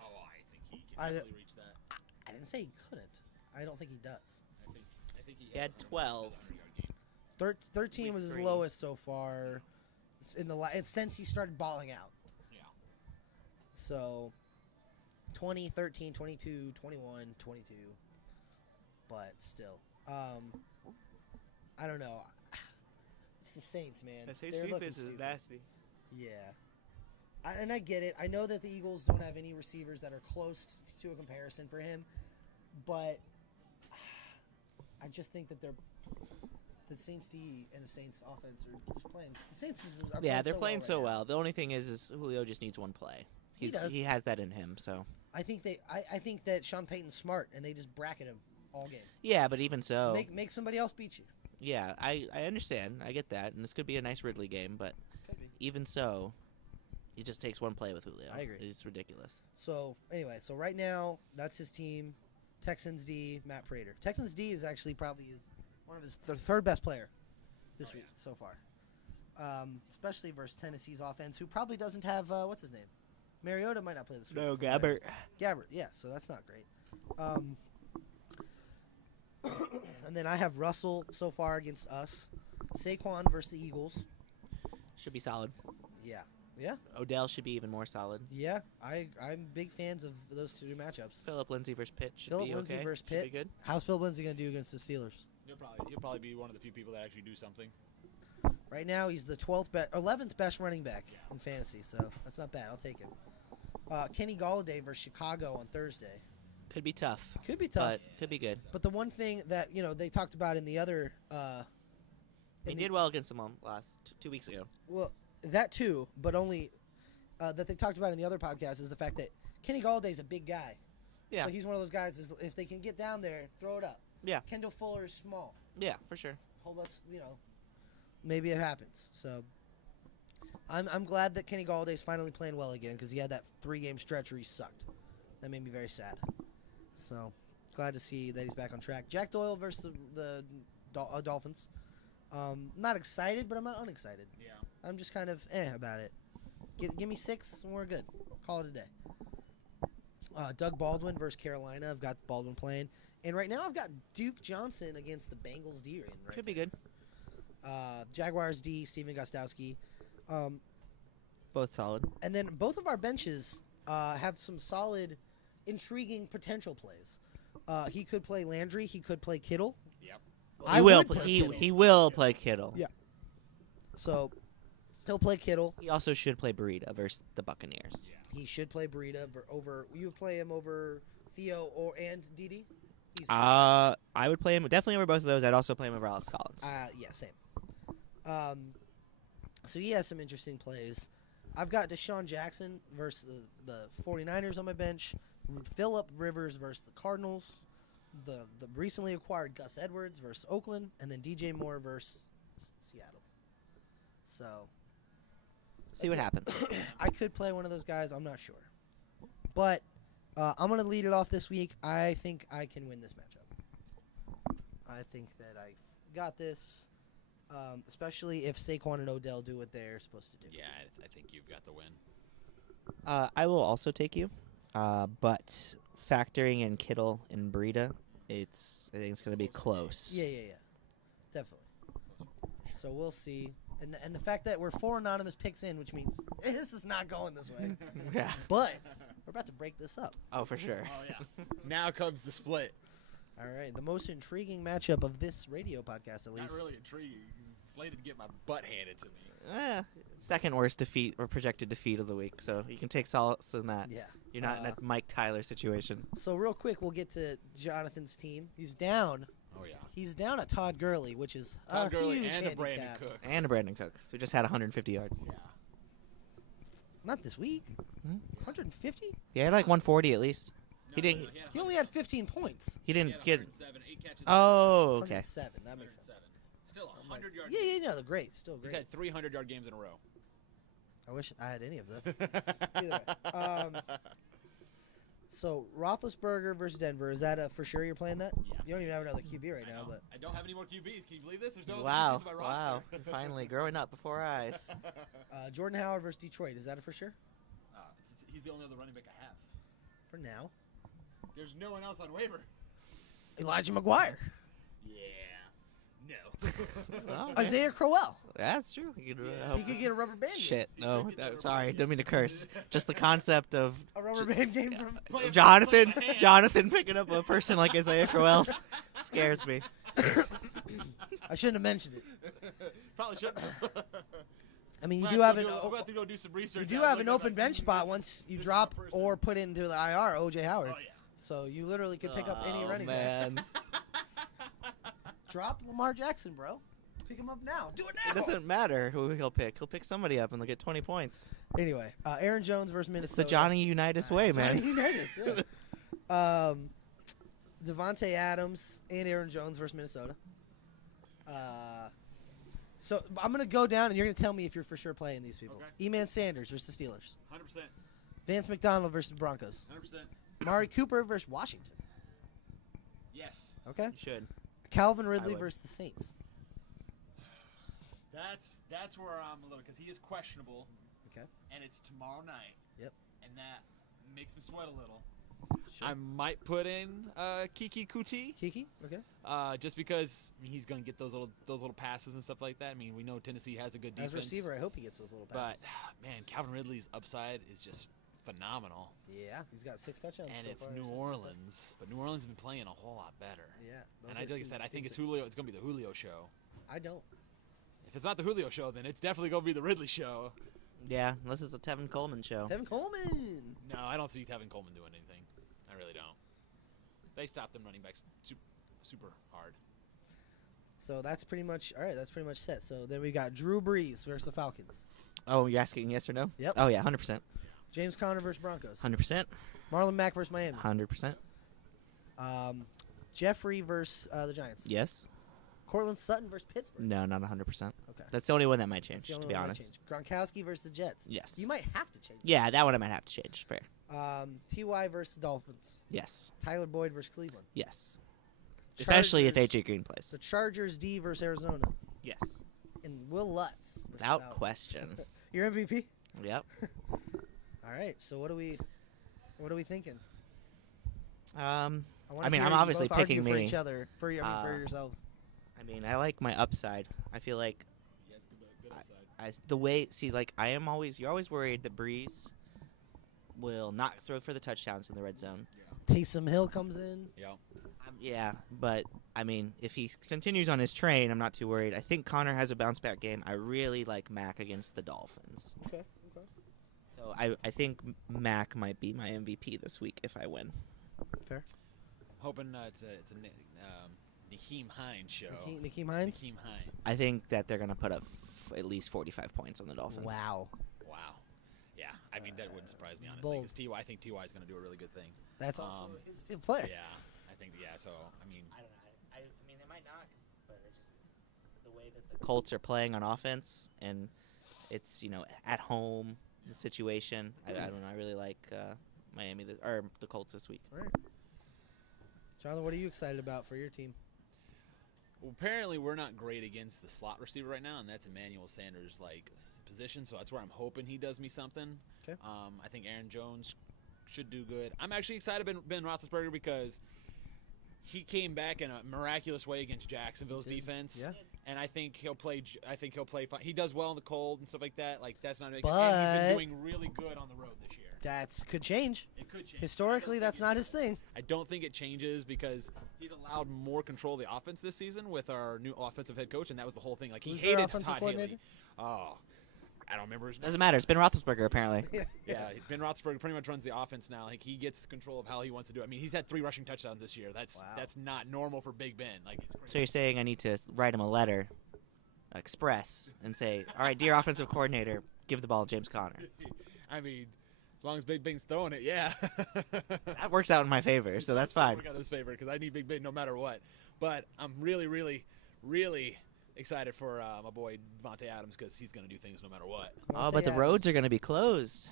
Oh, I think he can I- definitely reach that. I didn't say he couldn't. I don't think he does. I think he had 12. 13 Week was his 3. lowest so far. It's since he started balling out. Yeah. So 20, 13, 22, 21, 22. But still. I don't know. It's the Saints, man. They're looking stupid. nasty. Yeah. And I get it. I know that the Eagles don't have any receivers that are close to a comparison for him. But I just think that the Saints D and the Saints offense are just playing. The Saints are Yeah, they're playing right so now. well. The only thing is Julio just needs one play. He does. He has that in him. So I think that Sean Payton's smart and they just bracket him all game. yeah, but even so, Make somebody else beat you. yeah, I understand. I get that, and this could be a nice Ridley game. But Could be. even so, he just takes one play with Julio. I agree. It's ridiculous. So anyway, right now that's his team. Texans D, Matt Prater. Texans D is actually probably one of his third best player this week so far. Especially versus Tennessee's offense, who probably doesn't have what's his name? Mariota might not play this week. No, Gabbert. Gabbert, yeah. So that's not great. And then I have Russell so far against us. Saquon versus the Eagles. Should be solid. Yeah. Yeah. Odell should be even more solid. Yeah. I'm big fans of those 2 matchups. Philip Lindsay versus Pitt should Philip be Lindsay okay. versus Should Pitt. be good. How's Phil Lindsay going to do against the Steelers? He'll probably be one of the few people that actually do something. Right now, he's the 11th best running back in fantasy, so that's not bad. I'll take him. Kenny Galladay versus Chicago on Thursday. Could be tough. Could be tough. But could be good. But the one thing that they talked about in the other, They did well against them last 2 weeks ago. well, that too, but only that they talked about in the other podcast is the fact that Kenny Galladay's a big guy. Yeah. So he's one of those guys. If they can get down there, throw it up. Yeah. Kendall Fuller is small. Yeah, for sure. Hold us, maybe it happens. So I'm glad that Kenny Galladay's finally playing well again because he had that 3-game stretch where he sucked. That made me very sad. So glad to see that he's back on track. Jack Doyle versus the Dolphins. Not excited, but I'm not unexcited. Yeah. I'm just kind of about it. Give me 6 and we're good. Call it a day. Doug Baldwin versus Carolina. I've got Baldwin playing. And right now I've got Duke Johnson against the Bengals D. Right Could be good. Jaguars D, Steven Gostowski. Both solid. And then both of our benches have some solid, intriguing potential plays. He could play Landry. He could play Kittle. Yep. I He will. would play Kittle. He will play Kittle. Yeah. So he'll play Kittle. He also should play Burita versus the Buccaneers. Yeah. He should play Burita over. You would play him over Theo and Didi. I would play him definitely over both of those. I'd also play him over Alex Collins. Yeah, same. So he has some interesting plays. I've got Deshaun Jackson versus the 49ers on my bench. Phillip Rivers versus the Cardinals. The recently acquired Gus Edwards versus Oakland. And then DJ Moore versus Seattle. So See what happens. I could play one of those guys. I'm not sure. But I'm going to lead it off this week. I think I can win this matchup. I think that I got this, especially if Saquon and Odell do what they're supposed to do. Yeah, I think you've got the win. I will also take you, but factoring in Kittle and Burita, I think it's going to be close. Yeah. Definitely. So we'll see. And the fact that we're 4 anonymous picks in, which means this is not going this way. Yeah. But we're about to break this up. Oh, for sure. Oh yeah. Now comes the split. All right. The most intriguing matchup of this radio podcast, at least. Not really intriguing. Slated to get my butt handed to me. Second worst defeat or projected defeat of the week, so you can take solace in that. Yeah. You're not in a Mike Tyler situation. So real quick, we'll get to Jonathan's team. He's down. Oh yeah. He's down at Todd Gurley, which is Todd a Gurley huge and a Brandon handicap. Cook. And Brandon Cooks, who just had 150 yards. Yeah. Not this week. Hmm? 150? Yeah, he had like 140 at least. He No, didn't. no, He only had 15 points. He He didn't had get. 107, 8 catches. Oh, okay. 107. That makes sense. 107. Still 100 yards. Yeah, no, great. Still He's great. had 300-yard games in a row. I wish I had any of them. Either way. So Roethlisberger versus Denver. Is that for sure you're playing that? Yeah. You don't even have another QB right I now, know. but I don't have any more QBs. Can you believe this? There's no Wow! other QBs in my Wow! roster. Finally, growing up before our eyes. Jordan Howard versus Detroit. Is that a for sure? He's the only other running back I have. For now. There's no one else on waiver. Elijah McGuire. Yeah. No. Oh, okay. Isaiah Crowell. That's true. He could, Yeah. He could get a rubber band game. Shit. He No, could get the sorry. rubber Don't mean to curse. Just the concept of A rubber band game from Play Jonathan. my hand. Jonathan picking up a person like Isaiah Crowell scares me. I shouldn't have mentioned it. Probably shouldn't. I mean, you We'll do have to an go- we'll have to go do some research. you do now. have an Look up, open like, bench this- spot once you this is drop a person. or put into the IR OJ Howard. Oh yeah. So you literally could pick up any Oh, running back. man. Drop Lamar Jackson, bro. Pick him up now. Do it now. It doesn't matter who he'll pick. He'll pick somebody up and they'll get 20 points. Anyway, Aaron Jones versus It's Minnesota. the Johnny Unitas way, Johnny man. Unitas, yeah. Devontae Adams and Aaron Jones versus Minnesota. So I'm gonna go down and you're gonna tell me if you're for sure playing these people. Okay. E-Man Sanders versus the Steelers. 100%. Vance McDonald versus the Broncos. 100%. Mari Cooper versus Washington. Yes. Okay. You should. Calvin Ridley would. versus the Saints. That's where I'm a little, because he is questionable. Okay. And it's tomorrow night. Yep. And that makes me sweat a little. Sure. I might put in Kiki Kuti, Kiki. Okay. just because he's going to get those little passes and stuff like that. I mean, we know Tennessee has a good defense. As a receiver, I hope he gets those little passes. But man, Calvin Ridley's upside is just phenomenal. Yeah, he's got 6 touchdowns. And so it's far, New so- Orleans, but New Orleans has been playing a whole lot better. Yeah. And like I said, I think it's Julio. It's going to be the Julio show. I don't. If it's not the Julio show, then it's definitely going to be the Ridley show. Yeah, unless it's a Tevin Coleman show. Tevin Coleman. No, I don't see Tevin Coleman doing anything. I really don't. They stopped them running backs super hard. So that's pretty much all right. That's pretty much set. So then we got Drew Brees versus the Falcons. Oh, you're asking yes or no? Yep. Oh, yeah, 100%. James Conner versus Broncos. 100%. Marlon Mack versus Miami. 100%. Jeffrey versus the Giants. Yes. Cortland Sutton versus Pittsburgh. No, not 100%. Okay. That's the only one that might change, That's the only to be one that honest. might change. Gronkowski versus the Jets. Yes. You might have to change. Yeah, that one I might have to change. Fair. Ty versus the Dolphins. Yes. Tyler Boyd versus Cleveland. Yes. Especially if Chargers- AJ Green plays. The Chargers D versus Arizona. Yes. And Will Lutz. versus Without Falcons. question. Your MVP. Yep. All right. So what are we thinking? wanna I mean, hear I'm you obviously both argue picking for me. each other, for yourselves. I mean, I like my upside. I feel like Yes, good upside. the way you're always worried that Breeze will not throw for the touchdowns in the red zone. Taysom Hill comes in. Yeah. Yeah, but I mean, if he continues on his train, I'm not too worried. I think Connor has a bounce back game. I really like Mac against the Dolphins. Okay. So I think Mac might be my MVP this week if I win. Fair. Hoping it's a Naheem Hines show. Nakeem Hines? Naheem Hines. I think that they're gonna put up at least 45 points on the Dolphins. Wow. Wow. Yeah, I mean that wouldn't surprise me honestly Bold. because I think Ty is going to do a really good thing. That's also his team player. Yeah, I think so. I mean, I don't know. I mean, they might not, but just the way that the Colts are playing on offense, and it's at home the situation. I don't know. I really like Miami or the Colts this week. All right. Charlie, what are you excited about for your team? well, apparently we're not great against the slot receiver right now, and that's Emmanuel Sanders' position. So that's where I'm hoping he does me something. Okay. I think Aaron Jones should do good. I'm actually excited Ben Roethlisberger because he came back in a miraculous way against Jacksonville's defense. Yeah. And I think he'll play. Fine. He does well in the cold and stuff like that. That's not. And he's But- been doing really good on the road this year. That could change. It could change. Historically, that's not his thing. I don't think it changes because he's allowed more control of the offense this season with our new offensive head coach, and that was the whole thing. He Who's their hated offensive Todd coordinator? Haley. Oh, I don't remember his name. Doesn't matter. It's Ben Roethlisberger apparently. Yeah, Ben Roethlisberger pretty much runs the offense now. He gets control of how he wants to do it. I mean, he's had 3 rushing touchdowns this year. That's not normal for Big Ben. It's crazy. So you're saying I need to write him a letter, express, and say, "All right, dear offensive coordinator, give the ball to James Conner." I mean, as long as Big Ben's throwing it, yeah. That works out in my favor, so that's fine. Work out in his favor because I need Big Ben no matter what. But I'm really, really, really excited for my boy Devontae Adams because he's going to do things no matter what. Oh, but the roads are going to be closed.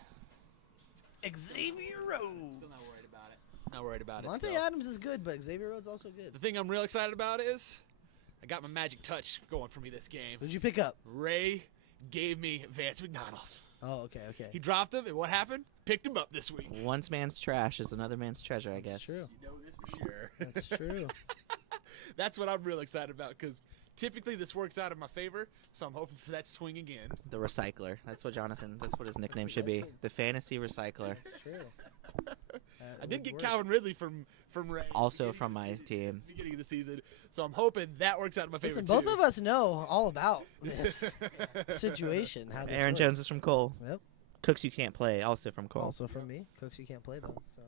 Xavier Rhodes. Still not worried about it. Not worried about it. Monte still. Adams is good, but Xavier Rhodes also good. The thing I'm real excited about is I got my magic touch going for me this game. Who'd you pick up? Ray gave me Vance McDonald. Oh, okay. He dropped him, and what happened? Picked him up this week. One man's trash is another man's treasure, I guess. That's true. You know this for sure. That's true. That's what I'm real excited about because typically this works out in my favor, so I'm hoping for that swing again. The recycler. That's what his nickname should be. The fantasy recycler. That's true. I did get Calvin Ridley from Ray. Also from my team. Beginning of the season, so I'm hoping that works out in my favor Listen, too. both of us know all about this situation. How this Aaron works. Jones is from Cole. Yep. Cooks you can't play, also from Cole. Also from me. Cooks you can't play though. So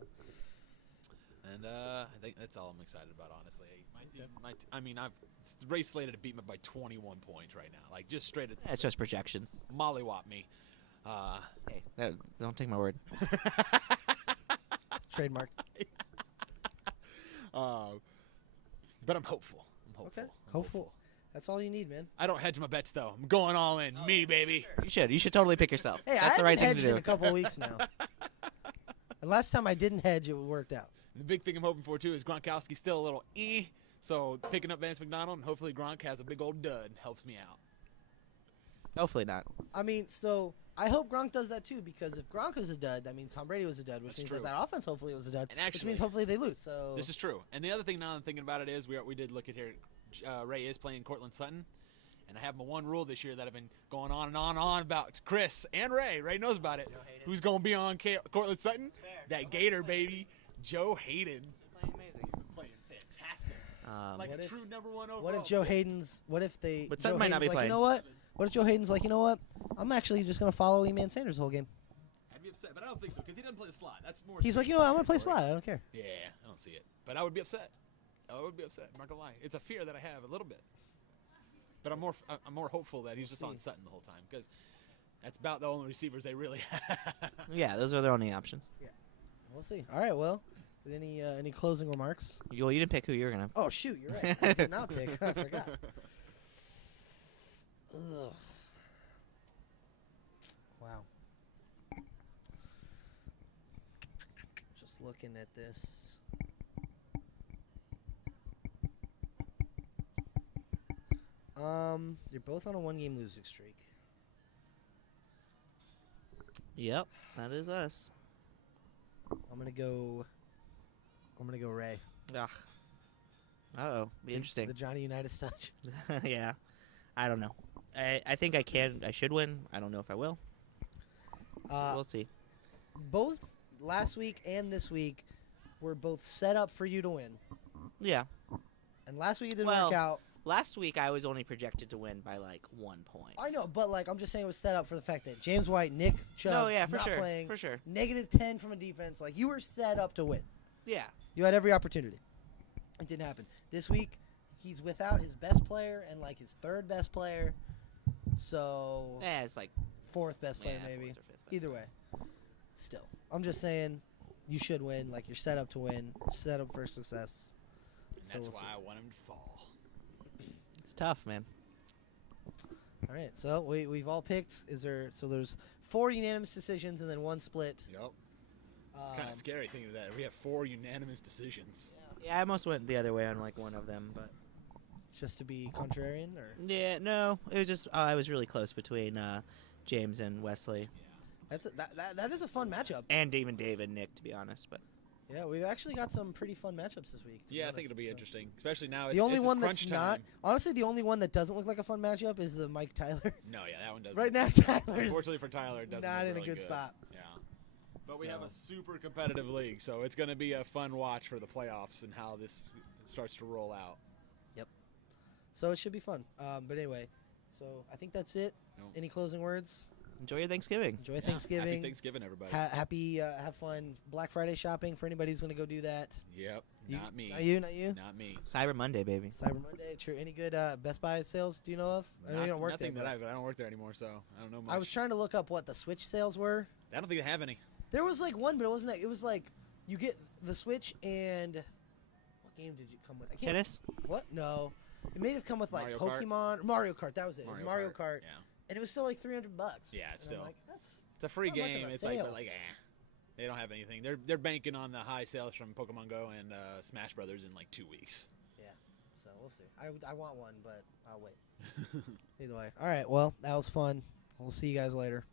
And I think that's all I'm excited about, honestly. Ray slated to beat me by 21 points right now, just straight at It's just projections. mollywop me. Hey, don't take my word. trademark. But I'm hopeful. Okay. I'm Hopeful. That's all you need, man. I don't hedge my bets though. I'm going all in. Me, baby. You should. You should totally pick yourself. Hey, That's I the right haven't thing to hedged in do. a couple weeks now. And last time I didn't hedge, it worked out. The big thing I'm hoping for too is Gronkowski's still a little so picking up Vance McDonald and hopefully Gronk has a big old dud helps me out. Hopefully not. I mean, so I hope Gronk does that too, because if Gronk was a dud, that means Tom Brady was a dud, which That's means true. that offense hopefully was a dud, And which actually- means hopefully they lose. So This is true. And the other thing now I'm thinking about it is we did look at here. Ray is playing Cortland Sutton. And I have my one rule this year that I've been going on and on about Chris and Ray. Ray knows about it. Who's going to be on Cortland Sutton? That Gator, baby. Joe Hayden. Playing amazing. He's been playing fantastic. Like What a if- true number one overall. what if Joe Hayden's? What if they? But Joe Sutton might not Hayden's be like, playing. You know what? What if Joe Hayden's like, you know what? I'm actually just gonna follow Eman Sanders the whole game. I'd be upset, but I don't think so because he doesn't play the slot. That's more. He's like, you know what? I'm gonna play slot. I don't care. Yeah, I don't see it. But I would be upset. I would be upset. I'm not gonna lie. It's a fear that I have a little bit. But I'm more hopeful that he's just on Sutton the whole time because that's about the only receivers they really have. Yeah, those are their only options. We'll see. All right. Well, any closing remarks? You didn't pick who you were gonna. Oh shoot, you're right. I did not pick. I forgot. Ugh. Wow. Just looking at this. You're both on a 1-game losing streak. Yep, that is us. I'm gonna go I'm gonna go Ray. Ugh. Uh-oh. Be interesting. The Johnny Unitas touch. Yeah. I don't know. I think I can. I should win. I don't know if I will. So we'll see. Both last week and this week were both set up for you to win. Yeah. And last week it didn't Well, work out. Last week I was only projected to win by like 1 point. I know, but like I'm just saying it was set up for the fact that James White, Nick Chubb, No, yeah, for not sure. playing, For sure. -10 from a defense. Like you were set up to win. Yeah. You had every opportunity. It didn't happen. This week, he's without his best player and like his third best player. So It's like fourth best player yeah, maybe. fourth or fifth best Either way. Still. I'm just saying you should win. Like you're set up to win. Set up for success. And So that's we'll why see. I want him to fall. It's tough, man. All right. So we've all picked. There's 4 unanimous decisions and then 1 split. Yep. It's kind of scary thinking of that. We have 4 unanimous decisions. Yeah, I almost went the other way on like one of them, but Just to be contrarian, or yeah, no, it was just I was really close between James and Wesley, that is a fun matchup. and even David, Nick, to be honest. But Yeah, we've actually got some pretty fun matchups this week. to be Yeah, I honest, think it'll be so. interesting, especially now. It's, The only it's one crunch that's time. not, honestly, the only one that doesn't look like a fun matchup is the Mike Tyler. No, yeah, that one doesn't. Right look now, good. Tyler's Unfortunately for Tyler, it doesn't. not look in a really good spot. Yeah, but we have So. a super competitive league, so it's going to be a fun watch for the playoffs and how this starts to roll out. So it should be fun. But anyway, so I think that's it. No. Any closing words? enjoy your Thanksgiving. Enjoy Yeah, Thanksgiving. Happy Thanksgiving, everybody. Happy, have fun. Black Friday shopping for anybody who's going to go do that. Yep, You- not me. Not you, not you. Not me. Cyber Monday, baby. Cyber Monday. True. Any good Best Buy sales do you know of? I know you don't work there. Nothing but that I don't work there anymore, so I don't know much. I was trying to look up what the Switch sales were. I don't think they have any. There was like one, but it wasn't that. It was like you get the Switch and what game did you come with? I can't. Tennis. What? No. It may have come with like Mario Kart? Pokemon, Mario Kart. That was it. It was Mario Kart, Yeah, and it was still like $300. Yeah, it's And I'm still- like, that's it's a free Not much of game. a It's like, sale. but like, they don't have anything. They're banking on the high sales from Pokemon Go and Smash Brothers in like 2 weeks. yeah. So we'll see. I want one, but I'll wait. Either way. All right. Well, that was fun. We'll see you guys later.